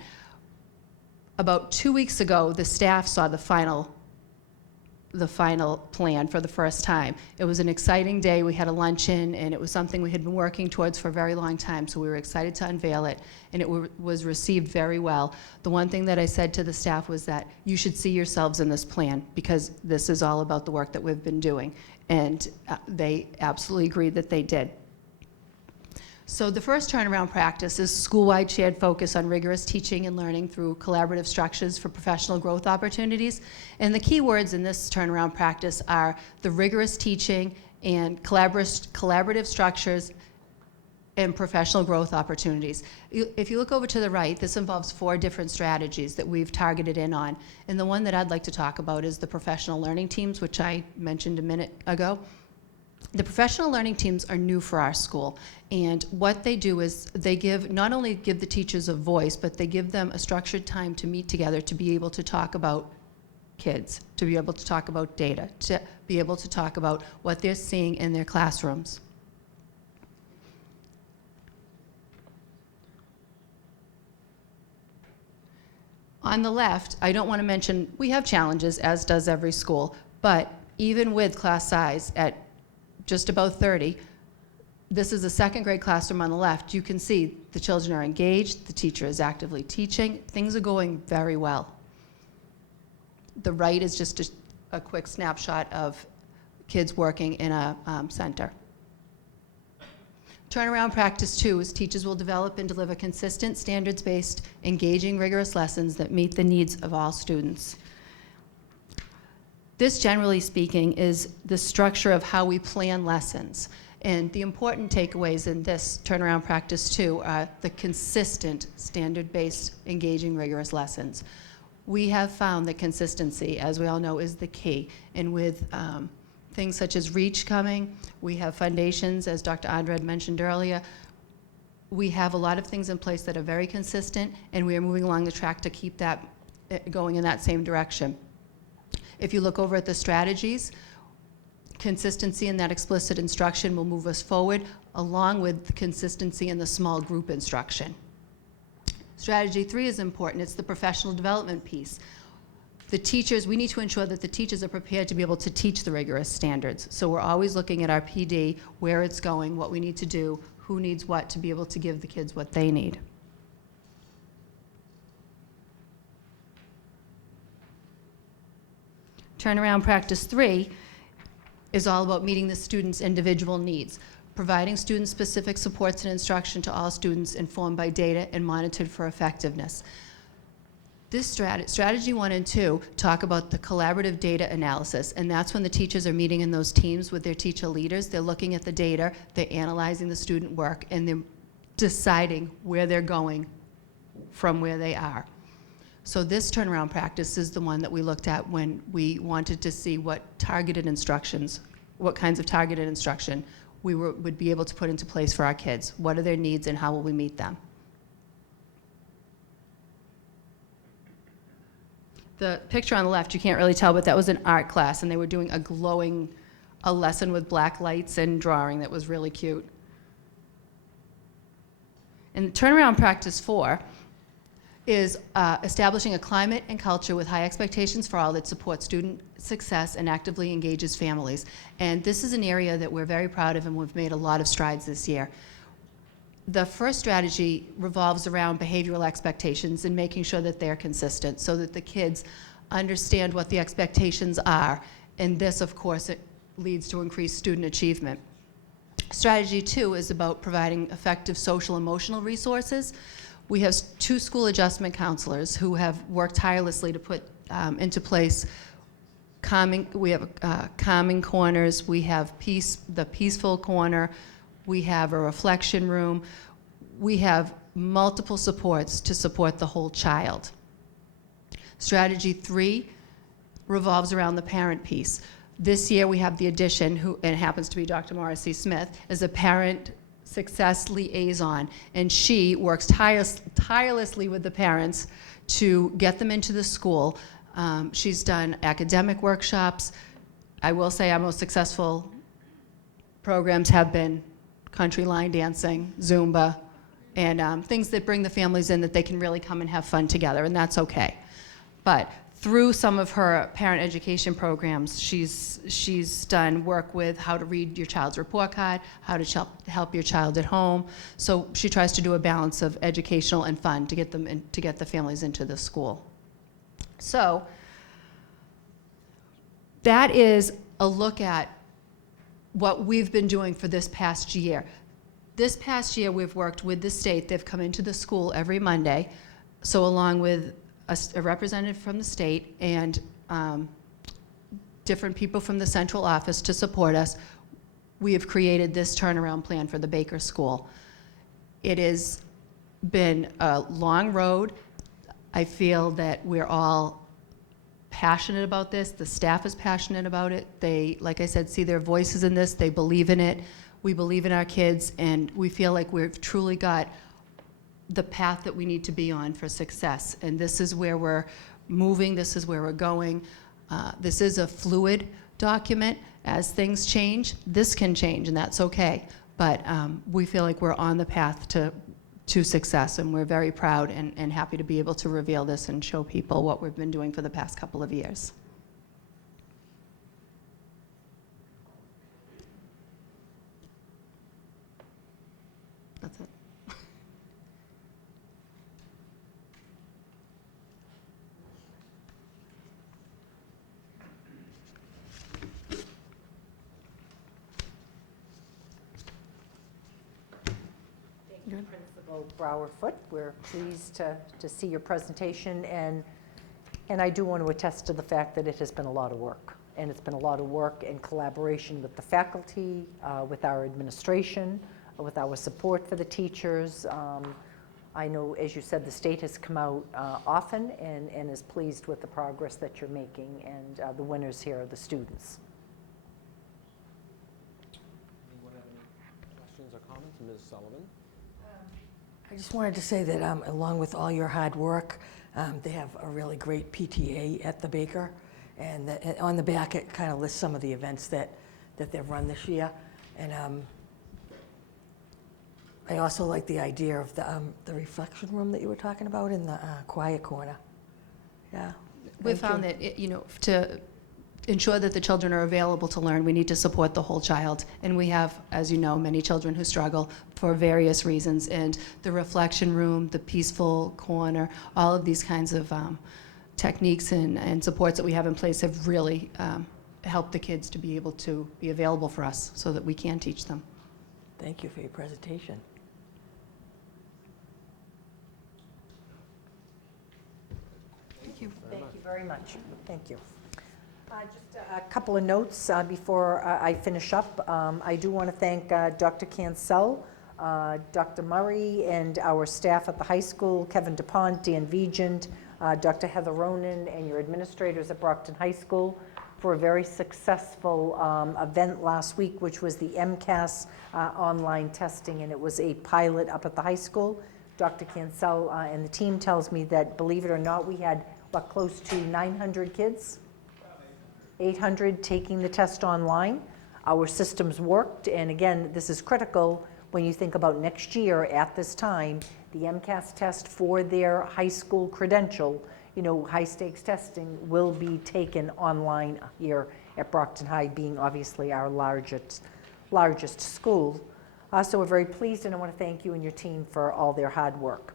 About 2 weeks ago, the staff saw the final plan for the first time. It was an exciting day. We had a luncheon, and it was something we had been working towards for a very long time, so we were excited to unveil it, and it was received very well. The one thing that I said to the staff was that you should see yourselves in this plan, because this is all about the work that we've been doing, and they absolutely agreed that they did. So the first turnaround practice is school-wide shared focus on rigorous teaching and learning through collaborative structures for professional growth opportunities. And the key words in this turnaround practice are the rigorous teaching and collaborative structures and professional growth opportunities. If you look over to the right, this involves 4 different strategies that we've targeted in on. And the one that I'd like to talk about is the professional learning teams, which I mentioned a minute ago. The professional learning teams are new for our school, and what they do is they not only give the teachers a voice, but they give them a structured time to meet together to be able to talk about kids, to be able to talk about data, to be able to talk about what they're seeing in their classrooms. On the left, I don't want to mention, we have challenges, as does every school, but even with class size at just about 30, this is a second grade classroom on the left. You can see the children are engaged, the teacher is actively teaching, things are going very well. The right is just a quick snapshot of kids working in a center. Turnaround practice 2 is teachers will develop and deliver consistent, standards-based, engaging, rigorous lessons that meet the needs of all students. This, generally speaking, is the structure of how we plan lessons. And the important takeaways in this turnaround practice 2 are the consistent, standard-based, engaging, rigorous lessons. We have found that consistency, as we all know, is the key. And with things such as REACH coming, we have foundations, as Dr. Andrade mentioned earlier. We have a lot of things in place that are very consistent, and we are moving along the track to keep that going in that same direction. If you look over at the strategies, consistency in that explicit instruction will move us forward, along with the consistency in the small group instruction. Strategy 3 is important. It's the professional development piece. The teachers, we need to ensure that the teachers are prepared to be able to teach the rigorous standards. So we're always looking at our PD, where it's going, what we need to do, who needs what to be able to give the kids what they need. Turnaround practice 3 is all about meeting the students' individual needs, providing student-specific supports and instruction to all students informed by data and monitored for effectiveness. This strategy 1 and 2 talk about the collaborative data analysis, and that's when the teachers are meeting in those teams with their teacher leaders. They're looking at the data, they're analyzing the student work, and they're deciding where they're going from where they are. So this turnaround practice is the one that we looked at when we wanted to see what targeted instructions, what kinds of targeted instruction we would be able to put into place for our kids. What are their needs and how will we meet them? The picture on the left, you can't really tell, but that was an art class, and they were doing a lesson with black lights and drawing that was really cute. And turnaround practice 4 is establishing a climate and culture with high expectations for all that supports student success and actively engages families. And this is an area that we're very proud of, and we've made a lot of strides this year. The first strategy revolves around behavioral expectations and making sure that they're consistent so that the kids understand what the expectations are. And this, of course, it leads to increased student achievement. Strategy 2 is about providing effective social emotional resources. We have 2 school adjustment counselors who have worked tirelessly to put into place calming corners, we have the peaceful corner, we have a reflection room, we have multiple supports to support the whole child. Strategy 3 revolves around the parent piece. This year we have the addition, and it happens to be Dr. Morrissey Smith, as a parent success liaison, and she works tirelessly with the parents to get them into the school. She's done academic workshops. I will say our most successful programs have been country line dancing, Zumba, and things that bring the families in that they can really come and have fun together, and that's okay. But through some of her parent education programs, she's done work with how to read your child's report card, how to help your child at home. So she tries to do a balance of educational and fun to get them to get the families into the school. So that is a look at what we've been doing for this past year. This past year, we've worked with the state. They've come into the school every Monday. So along with a representative from the state and different people from the central office to support us, we have created this turnaround plan for the Baker School. It has been a long road. I feel that we're all passionate about this. The staff is passionate about it. They, like I said, see their voices in this. They believe in it. We believe in our kids, and we feel like we've truly got the path that we need to be on for success. And this is where we're moving. This is where we're going. This is a fluid document. As things change, this can change, and that's okay. But we feel like we're on the path to success, and we're very proud and happy to be able to reveal this and show people what we've been doing for the past couple of years. That's it. Principal Brower-Foote, we're pleased to see your presentation, and I do want to attest to the fact that it has been a lot of work, and it's been a lot of work in collaboration with the faculty, with our administration, with our support for the teachers. I know, as you said, the state has come out often and is pleased with the progress that you're making, and the winners here are the students. Anyone have any questions or comments? Ms. Sullivan? I just wanted to say that along with all your hard work, they have a really great PTA at the Baker, and on the back it kind of lists some of the events that they've run this year. And I also like the idea of the reflection room that you were talking about in the quiet corner. Yeah. We found that, to ensure that the children are available to learn, we need to support the whole child. And we have, as you know, many children who struggle for various reasons. And the reflection room, the peaceful corner, all of these kinds of techniques and supports that we have in place have really helped the kids to be able to be available for us so that we can teach them. Thank you for your presentation. Thank you. Thank you very much. Thank you. Just a couple of notes before I finish up. I do want to thank Dr. Cancel, Dr. Murray, and our staff at the high school, Kevin DuPont, Dan Vigent, Dr. Heather Ronan, and your administrators at Brockton High School for a very successful event last week, which was the MCAS online testing, and it was a pilot up at the high school. Dr. Cancel and the team tells me that, believe it or not, we had, close to 900 kids? 800 taking the test online. Our systems worked, and again, this is critical when you think about next year at this time, the MCAS test for their high school credential, high stakes testing will be taken online here at Brockton High, being obviously our largest school. So we're very pleased, and I want to thank you and your team for all their hard work.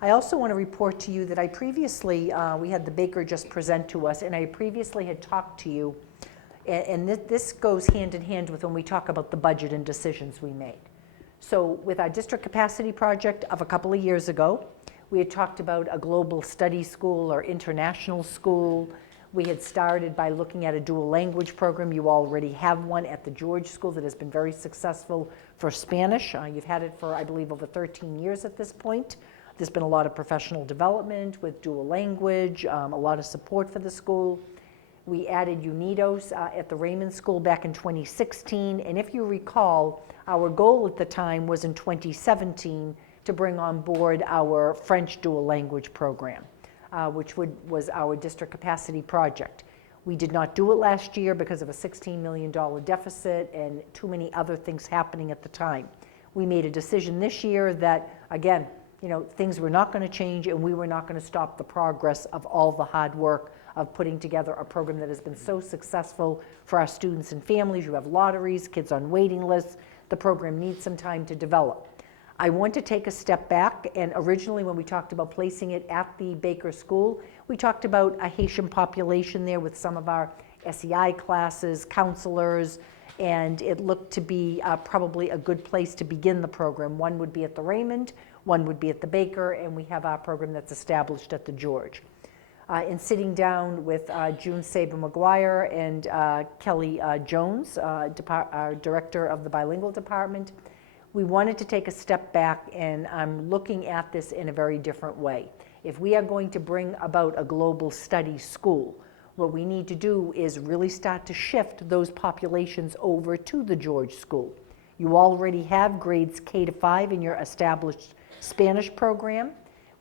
I also want to report to you that I previously, we had the Baker just present to us, and I previously had talked to you, and this goes hand in hand with when we talk about the budget and decisions we made. So with our district capacity project of a couple of years ago, we had talked about a global study school or international school. We had started by looking at a dual language program. You already have one at the George School that has been very successful for Spanish. You've had it for, I believe, over 13 years at this point. There's been a lot of professional development with dual language, a lot of support for the school. We added UNIDOS at the Raymond School back in 2016, and if you recall, our goal at the time was in 2017 to bring on board our French dual language program, which was our district capacity project. We did not do it last year because of a $16 million deficit and too many other things happening at the time. We made a decision this year that, again, things were not going to change, and we were not going to stop the progress of all the hard work of putting together a program that has been so successful for our students and families. You have lotteries, kids on waiting lists. The program needs some time to develop. I want to take a step back, and originally when we talked about placing it at the Baker School, we talked about a Haitian population there with some of our SEI classes, counselors, and it looked to be probably a good place to begin the program. One would be at the Raymond, one would be at the Baker, and we have our program that's established at the George. In sitting down with June Saber-McGuire and Kelly Jones, our director of the bilingual department, we wanted to take a step back, and I'm looking at this in a very different way. If we are going to bring about a global study school, what we need to do is really start to shift those populations over to the George School. You already have grades K to 5 in your established Spanish program.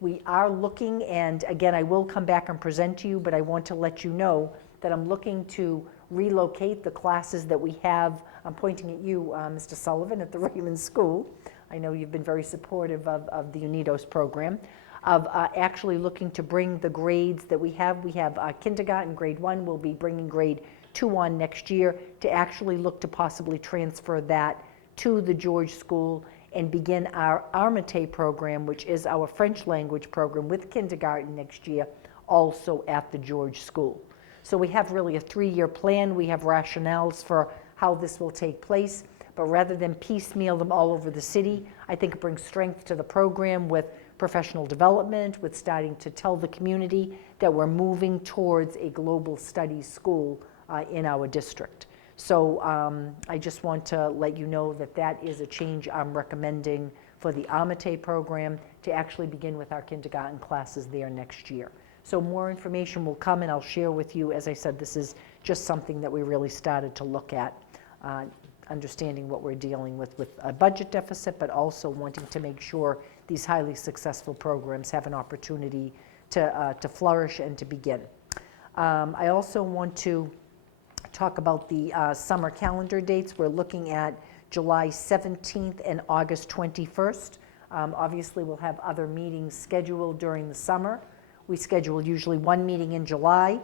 We are looking, and again, I will come back and present to you, but I want to let you know that I'm looking to relocate the classes that we have. I'm pointing at you, Mr. Sullivan, at the Raymond School. I know you've been very supportive of the UNIDOS program, of actually looking to bring the grades that we have. We have kindergarten, grade 1, we'll be bringing grade 2 on next year, to actually look to possibly transfer that to the George School and begin our Armate program, which is our French language program with kindergarten next year, also at the George School. So we have really a 3-year plan. We have rationales for how this will take place, but rather than piecemeal them all over the city, I think it brings strength to the program with professional development, with starting to tell the community that we're moving towards a global studies school in our district. So I just want to let you know that that is a change I'm recommending for the Armate program, to actually begin with our kindergarten classes there next year. So more information will come, and I'll share with you. As I said, this is just something that we really started to look at, understanding what we're dealing with a budget deficit, but also wanting to make sure these highly successful programs have an opportunity to flourish and to begin. I also want to talk about the summer calendar dates. We're looking at July 17th and August 21st. Obviously, we'll have other meetings scheduled during the summer. We schedule usually one meeting in July.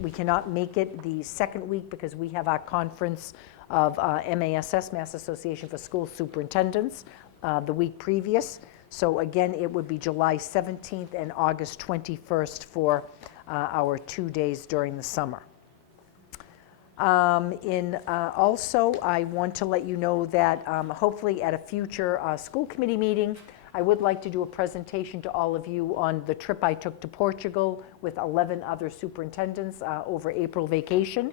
We cannot make it the second week because we have our conference of MASS, Mass Association for School Superintendents, the week previous. So again, it would be July 17th and August 21st for our 2 days during the summer. Also, I want to let you know that hopefully at a future school committee meeting, I would like to do a presentation to all of you on the trip I took to Portugal with 11 other superintendents over April vacation.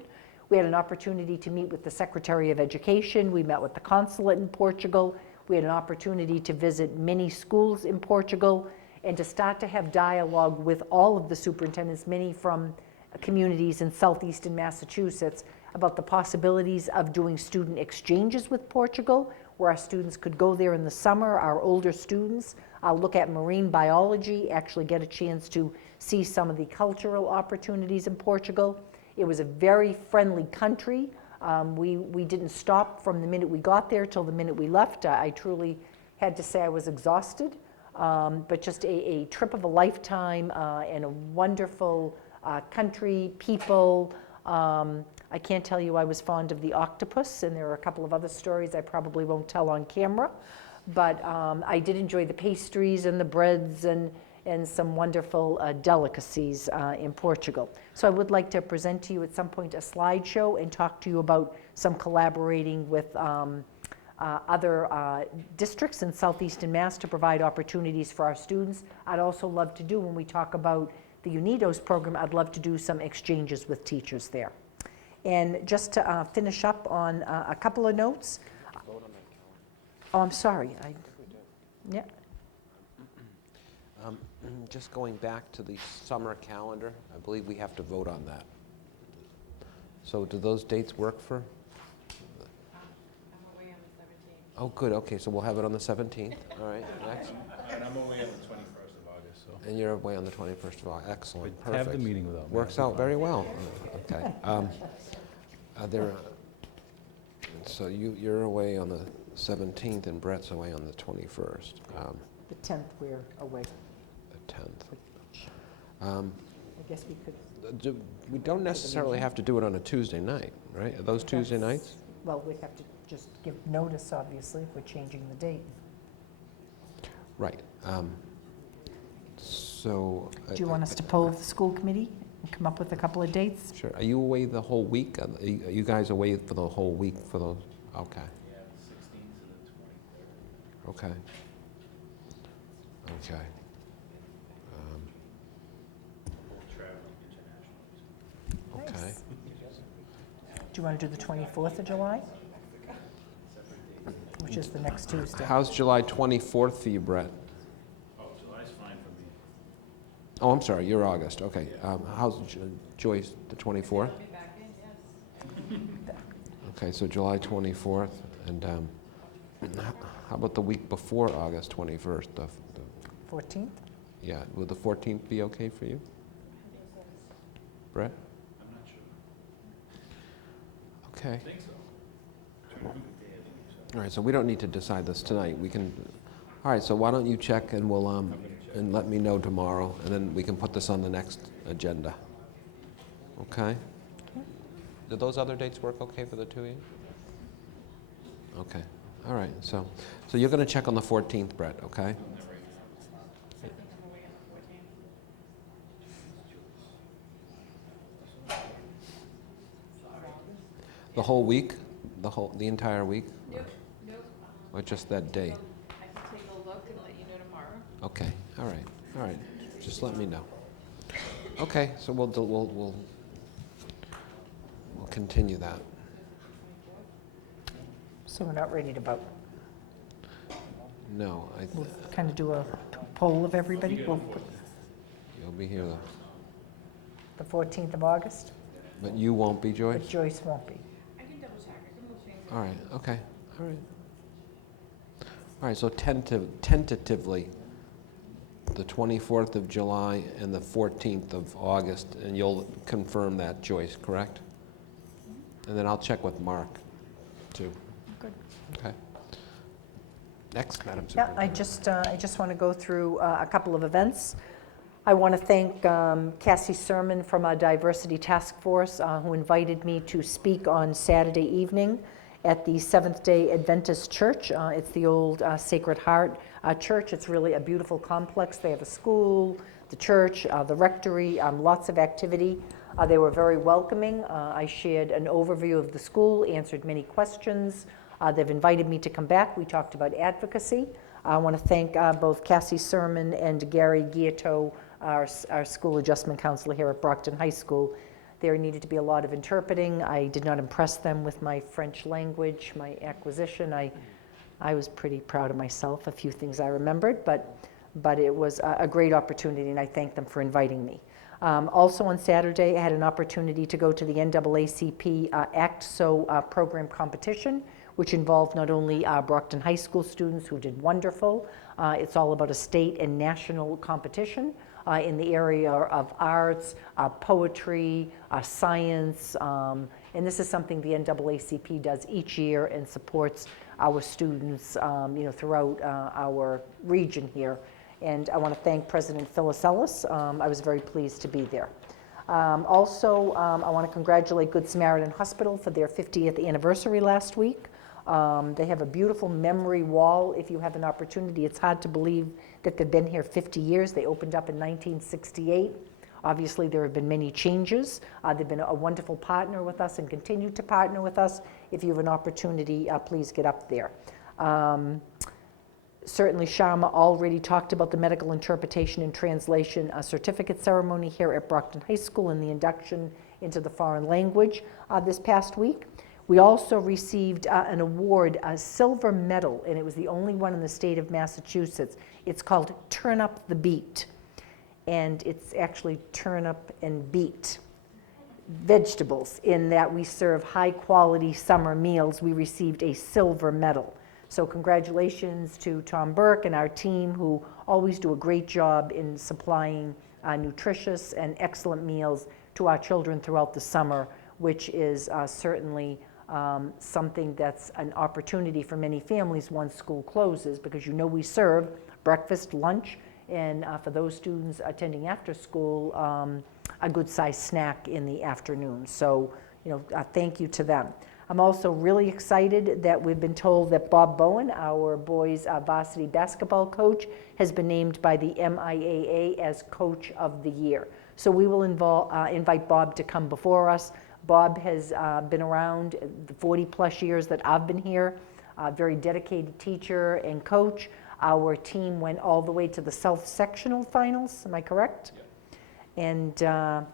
We had an opportunity to meet with the Secretary of Education. We met with the consulate in Portugal. We had an opportunity to visit many schools in Portugal and to start to have dialogue with all of the superintendents, many from communities in southeastern Massachusetts, about the possibilities of doing student exchanges with Portugal, where our students could go there in the summer, our older students, look at marine biology, actually get a chance to see some of the cultural opportunities in Portugal. It was a very friendly country. We didn't stop from the minute we got there till the minute we left. I truly had to say I was exhausted, but just a trip of a lifetime and a wonderful country, people. I can't tell you I was fond of the octopus, and there are a couple of other stories I probably won't tell on camera, but I did enjoy the pastries and the breads and some wonderful delicacies in Portugal. So I would like to present to you at some point a slideshow and talk to you about some collaborating with other districts in southeastern Mass to provide opportunities for our students. I'd also love to do, when we talk about the UNIDOS program, I'd love to do some exchanges with teachers there. And just to finish up on a couple of notes. Oh, I'm sorry. Yeah. Just going back to the summer calendar, I believe we have to vote on that. So do those dates work for? I'm away on the 17th. Oh, good. Okay, so we'll have it on the 17th. All right. Next. And I'm away on the 21st of August. So. And you're away on the 21st of August. Excellent. But Perfect. have the meeting without me. Works out very well. Okay. So you're away on the 17th, and Brett's away on the 21st. The 10th, we're away. The 10th. I guess we could. We don't necessarily have to do it on a Tuesday night, right? Are those Tuesday nights? Well, we'd have to just give notice, obviously, if we're changing the date. Right. So. Do you want us to poll the school committee come up with a couple of dates. Sure. Are you away the whole week? Are you guys away for the whole week for those? Okay. Yeah, the 16th to the 23rd. Okay. Okay. Traveling internationally. Okay. Do you want to do the 24th of July? Which is the next Tuesday. How's July 24th for you, Brett? Oh, July's fine for me. Oh, I'm sorry, you're August. Okay. How's Joyce, the 24th? Okay, so July 24th. And how about the week before August 21st? The 14th? Yeah, will the 14th be okay for you? Brett? I'm not sure. Okay. I think so. All right, so we don't need to decide this tonight. We can, all right, so why don't you check and we'll, and let me know tomorrow, and then we can put this on the next agenda. Okay? Do those other dates work okay for the two of you? Okay, all right, so you're gonna check on the 14th, Brett, okay? The whole week? The entire week? Nope. Or just that day? I can take a look and let you know tomorrow. Okay, all right, just let me know. Okay, so we'll continue that. So we're not ready to vote. No, We'll kind of do a poll of everybody. We'll put you'll be here, the 14th of August, but you won't be, Joyce? but Joyce won't be. I can double check. I can look change. All right, okay, all right. All right, so tentatively, the 24th of July and the 14th of August, and you'll confirm that, Joyce, correct? And then I'll check with Mark, too. Good. Okay. Next, Madam Yeah, Superintendent. I just want to go through a couple of events. I want to thank Cassie Sermon from our Diversity Task Force, who invited me to speak on Saturday evening at the Seventh-day Adventist Church. It's the old Sacred Heart Church. It's really a beautiful complex. They have a school, the church, the rectory, lots of activity. They were very welcoming. I shared an overview of the school, answered many questions. They've invited me to come back. We talked about advocacy. I want to thank both Cassie Sermon and Gary Giotto, our school adjustment counselor here at Brockton High School. There needed to be a lot of interpreting. I did not impress them with my French language, my acquisition. I was pretty proud of myself, a few things I remembered, but it was a great opportunity, and I thank them for inviting me. Also on Saturday, I had an opportunity to go to the NAACP Act So program competition, which involved not only Brockton High School students who did wonderful. It's all about a state and national competition in the area of arts, poetry, science, and this is something the NAACP does each year and supports our students throughout our region here. And I want to thank President Phyllis Ellis. I was very pleased to be there. Also, I want to congratulate Good Samaritan Hospital for their 50th anniversary last week. They have a beautiful memory wall. If you have an opportunity, it's hard to believe that they've been here 50 years. They opened up in 1968. Obviously, there have been many changes. They've been a wonderful partner with us and continue to partner with us. If you have an opportunity, please get up there. Certainly, Sharma already talked about the medical interpretation and translation certificate ceremony here at Brockton High School and the induction into the foreign language this past week. We also received an award, a silver medal, and it was the only one in the state of Massachusetts. It's called Turn Up the Beat, and it's actually turn up and beet vegetables in that we serve high-quality summer meals. We received a silver medal. So congratulations to Tom Burke and our team, who always do a great job in supplying nutritious and excellent meals to our children throughout the summer, which is certainly something that's an opportunity for many families once school closes, because we serve breakfast, lunch, and for those students attending after school, a good-sized snack in the afternoon. So, thank you to them. I'm also really excited that we've been told that Bob Bowen, our boys' varsity basketball coach, has been named by the MIAA as Coach of the Year. So we will invite Bob to come before us. Bob has been around the 40-plus years that I've been here, a very dedicated teacher and coach. Our team went all the way to the South Sectional Finals, am I correct? Yeah. And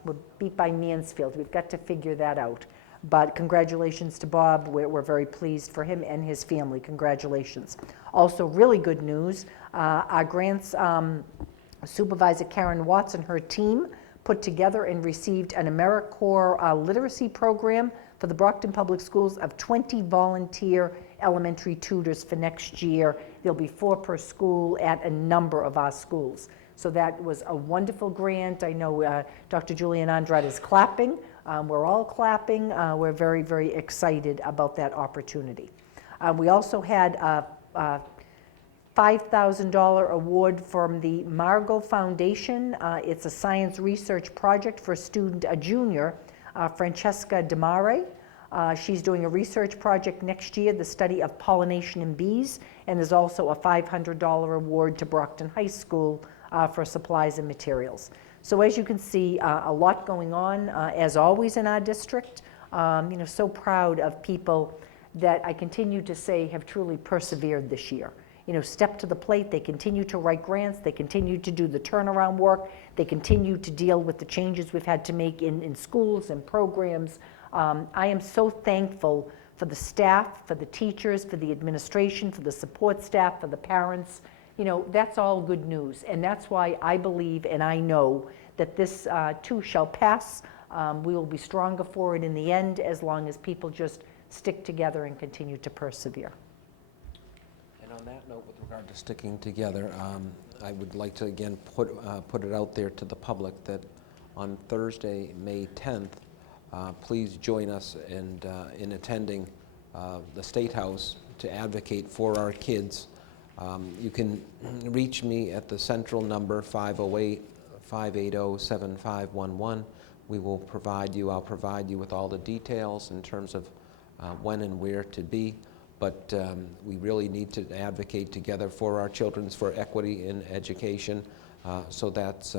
we're beat by Mansfield. We've got to figure that out. But congratulations to Bob. We're very pleased for him and his family. Congratulations. Also, really good news. Our grants supervisor, Karen Watts, and her team put together and received an AmeriCorps literacy program for the Brockton Public Schools of 20 volunteer elementary tutors for next year. There'll be 4 per school at a number of our schools. So that was a wonderful grant. I know Dr. Julian Andrade is clapping. We're all clapping. We're very, very excited about that opportunity. We also had a $5,000 award from the Margot Foundation. It's a science research project for a junior, Francesca DeMare. She's doing a research project next year, the study of pollination in bees, and there's also a $500 award to Brockton High School for supplies and materials. So as you can see, a lot going on, as always in our district. So proud of people that I continue to say have truly persevered this year. Step to the plate, they continue to write grants, they continue to do the turnaround work, they continue to deal with the changes we've had to make in schools and programs. I am so thankful for the staff, for the teachers, for the administration, for the support staff, for the parents. That's all good news, and that's why I believe and I know that this too shall pass. We will be stronger for it in the end as long as people just stick together and continue to persevere. And on that note, with regard to sticking together, I would like to again put it out there to the public that on Thursday, May 10th, please join us in attending the State House to advocate for our kids. You can reach me at the central number 508-580-7511. I'll provide you with all the details in terms of when and where to be. But we really need to advocate together for our children, for equity in education. So that's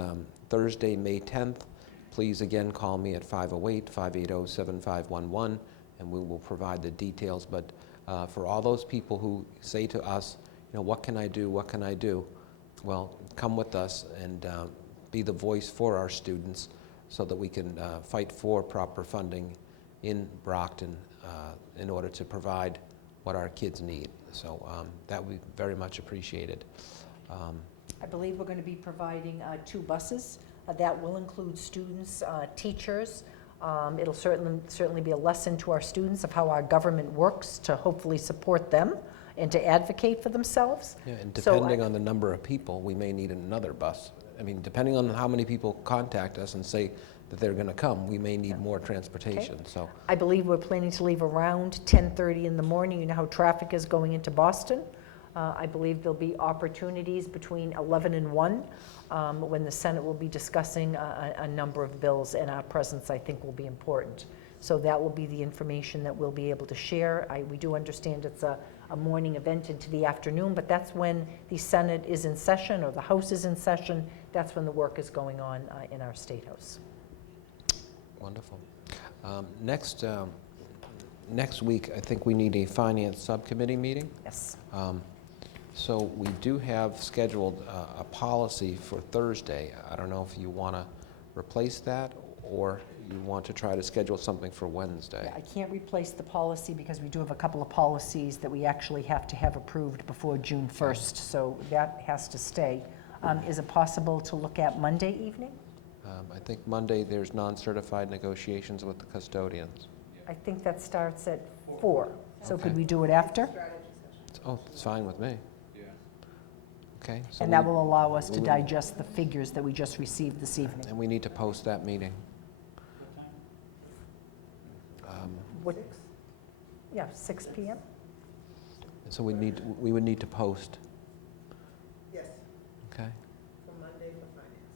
Thursday, May 10th. Please again call me at 508-580-7511, and we will provide the details. But for all those people who say to us, what can I do, what can I do? Well, come with us and be the voice for our students so that we can fight for proper funding in Brockton in order to provide what our kids need. So that would be very much appreciated. I believe we're going to be providing 2 buses. That will include students, teachers. It'll certainly be a lesson to our students of how our government works to hopefully support them and to advocate for themselves. Yeah, and depending on the number of people, we may need another bus. I mean, depending on how many people contact us and say that they're going to come, we may need more transportation. Okay. So I believe we're planning to leave around 10:30 in the morning. You know how traffic is going into Boston. I believe there'll be opportunities between 11 and 1 when the Senate will be discussing a number of bills, and our presence, I think, will be important. So that will be the information that we'll be able to share. We do understand it's a morning event into the afternoon, but that's when the Senate is in session or the House is in session. That's when the work is going on in our State House. Wonderful. Next week, I think we need a Finance Subcommittee meeting. Yes. So we do have scheduled a policy for Thursday. I don't know if you want to replace that or you want to try to schedule something for Wednesday. Yeah, I can't replace the policy because we do have a couple of policies that we actually have to have approved before June 1st, so that has to stay. Is it possible to look at Monday evening? I think Monday there's non-certified negotiations with the custodians. I think that starts at 4. So Okay. could we do it after? Oh, it's fine with me. Okay. So And that will allow us to digest the figures that we just received this evening. And we need to post that meeting. What? Yeah, 6 p.m. So we would need to post. Yes. Okay. For Monday for finance,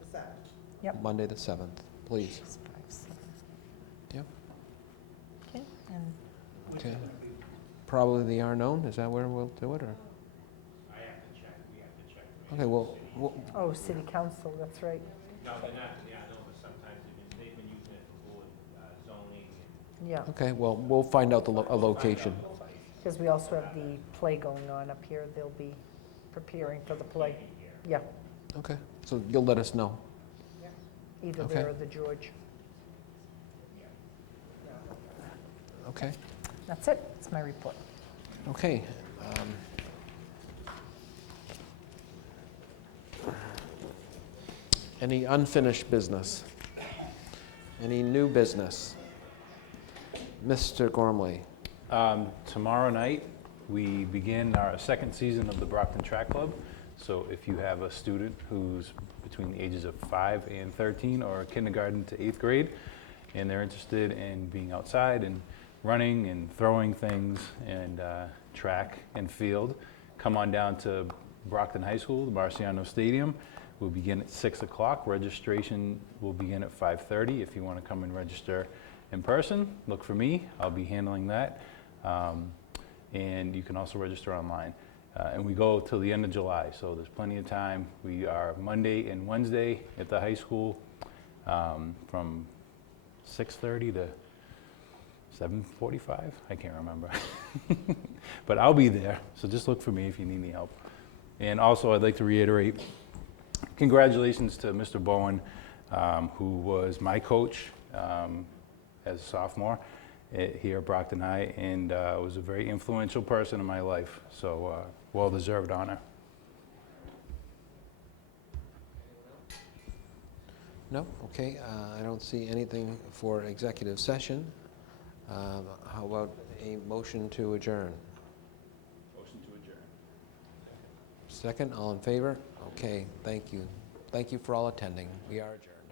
the 7th. Yep. Monday the 7th, please. Yep. Okay. And Okay. Probably the Arnone, is that where we'll do it, or? I have to check, we have to check. Okay, well, Oh, city council, that's right. No, they're not, yeah, I know, but sometimes they've been using it for board zoning and Yeah, okay, well, we'll find out a location. because we also have the play going on up here. They'll be preparing for the play. Yeah, Okay, so you'll let us know. either Okay. there or the George. Okay, That's it. That's my report. okay. Any unfinished business? Any new business? Mr. Gormley? Tomorrow night, we begin our second season of the Brockton Track Club. So if you have a student who's between the ages of 5 and 13 or kindergarten to 8th grade, and they're interested in being outside and running and throwing things and track and field, come on down to Brockton High School, the Marciano Stadium. We'll begin at 6 o'clock. Registration will begin at 5:30. If you want to come and register in person, look for me. I'll be handling that. And you can also register online. And we go till the end of July, so there's plenty of time. We are Monday and Wednesday at the high school from 6:30 to 7:45. I can't remember. But I'll be there, so just look for me if you need any help. And also, I'd like to reiterate, congratulations to Mr. Bowen, who was my coach as a sophomore here at Brockton High, and was a very influential person in my life. So, well-deserved honor. No? Okay, I don't see anything for executive session. How about a motion to adjourn? Motion to adjourn. Second, all in favor? Okay, thank you. Thank you for all attending. We are adjourned.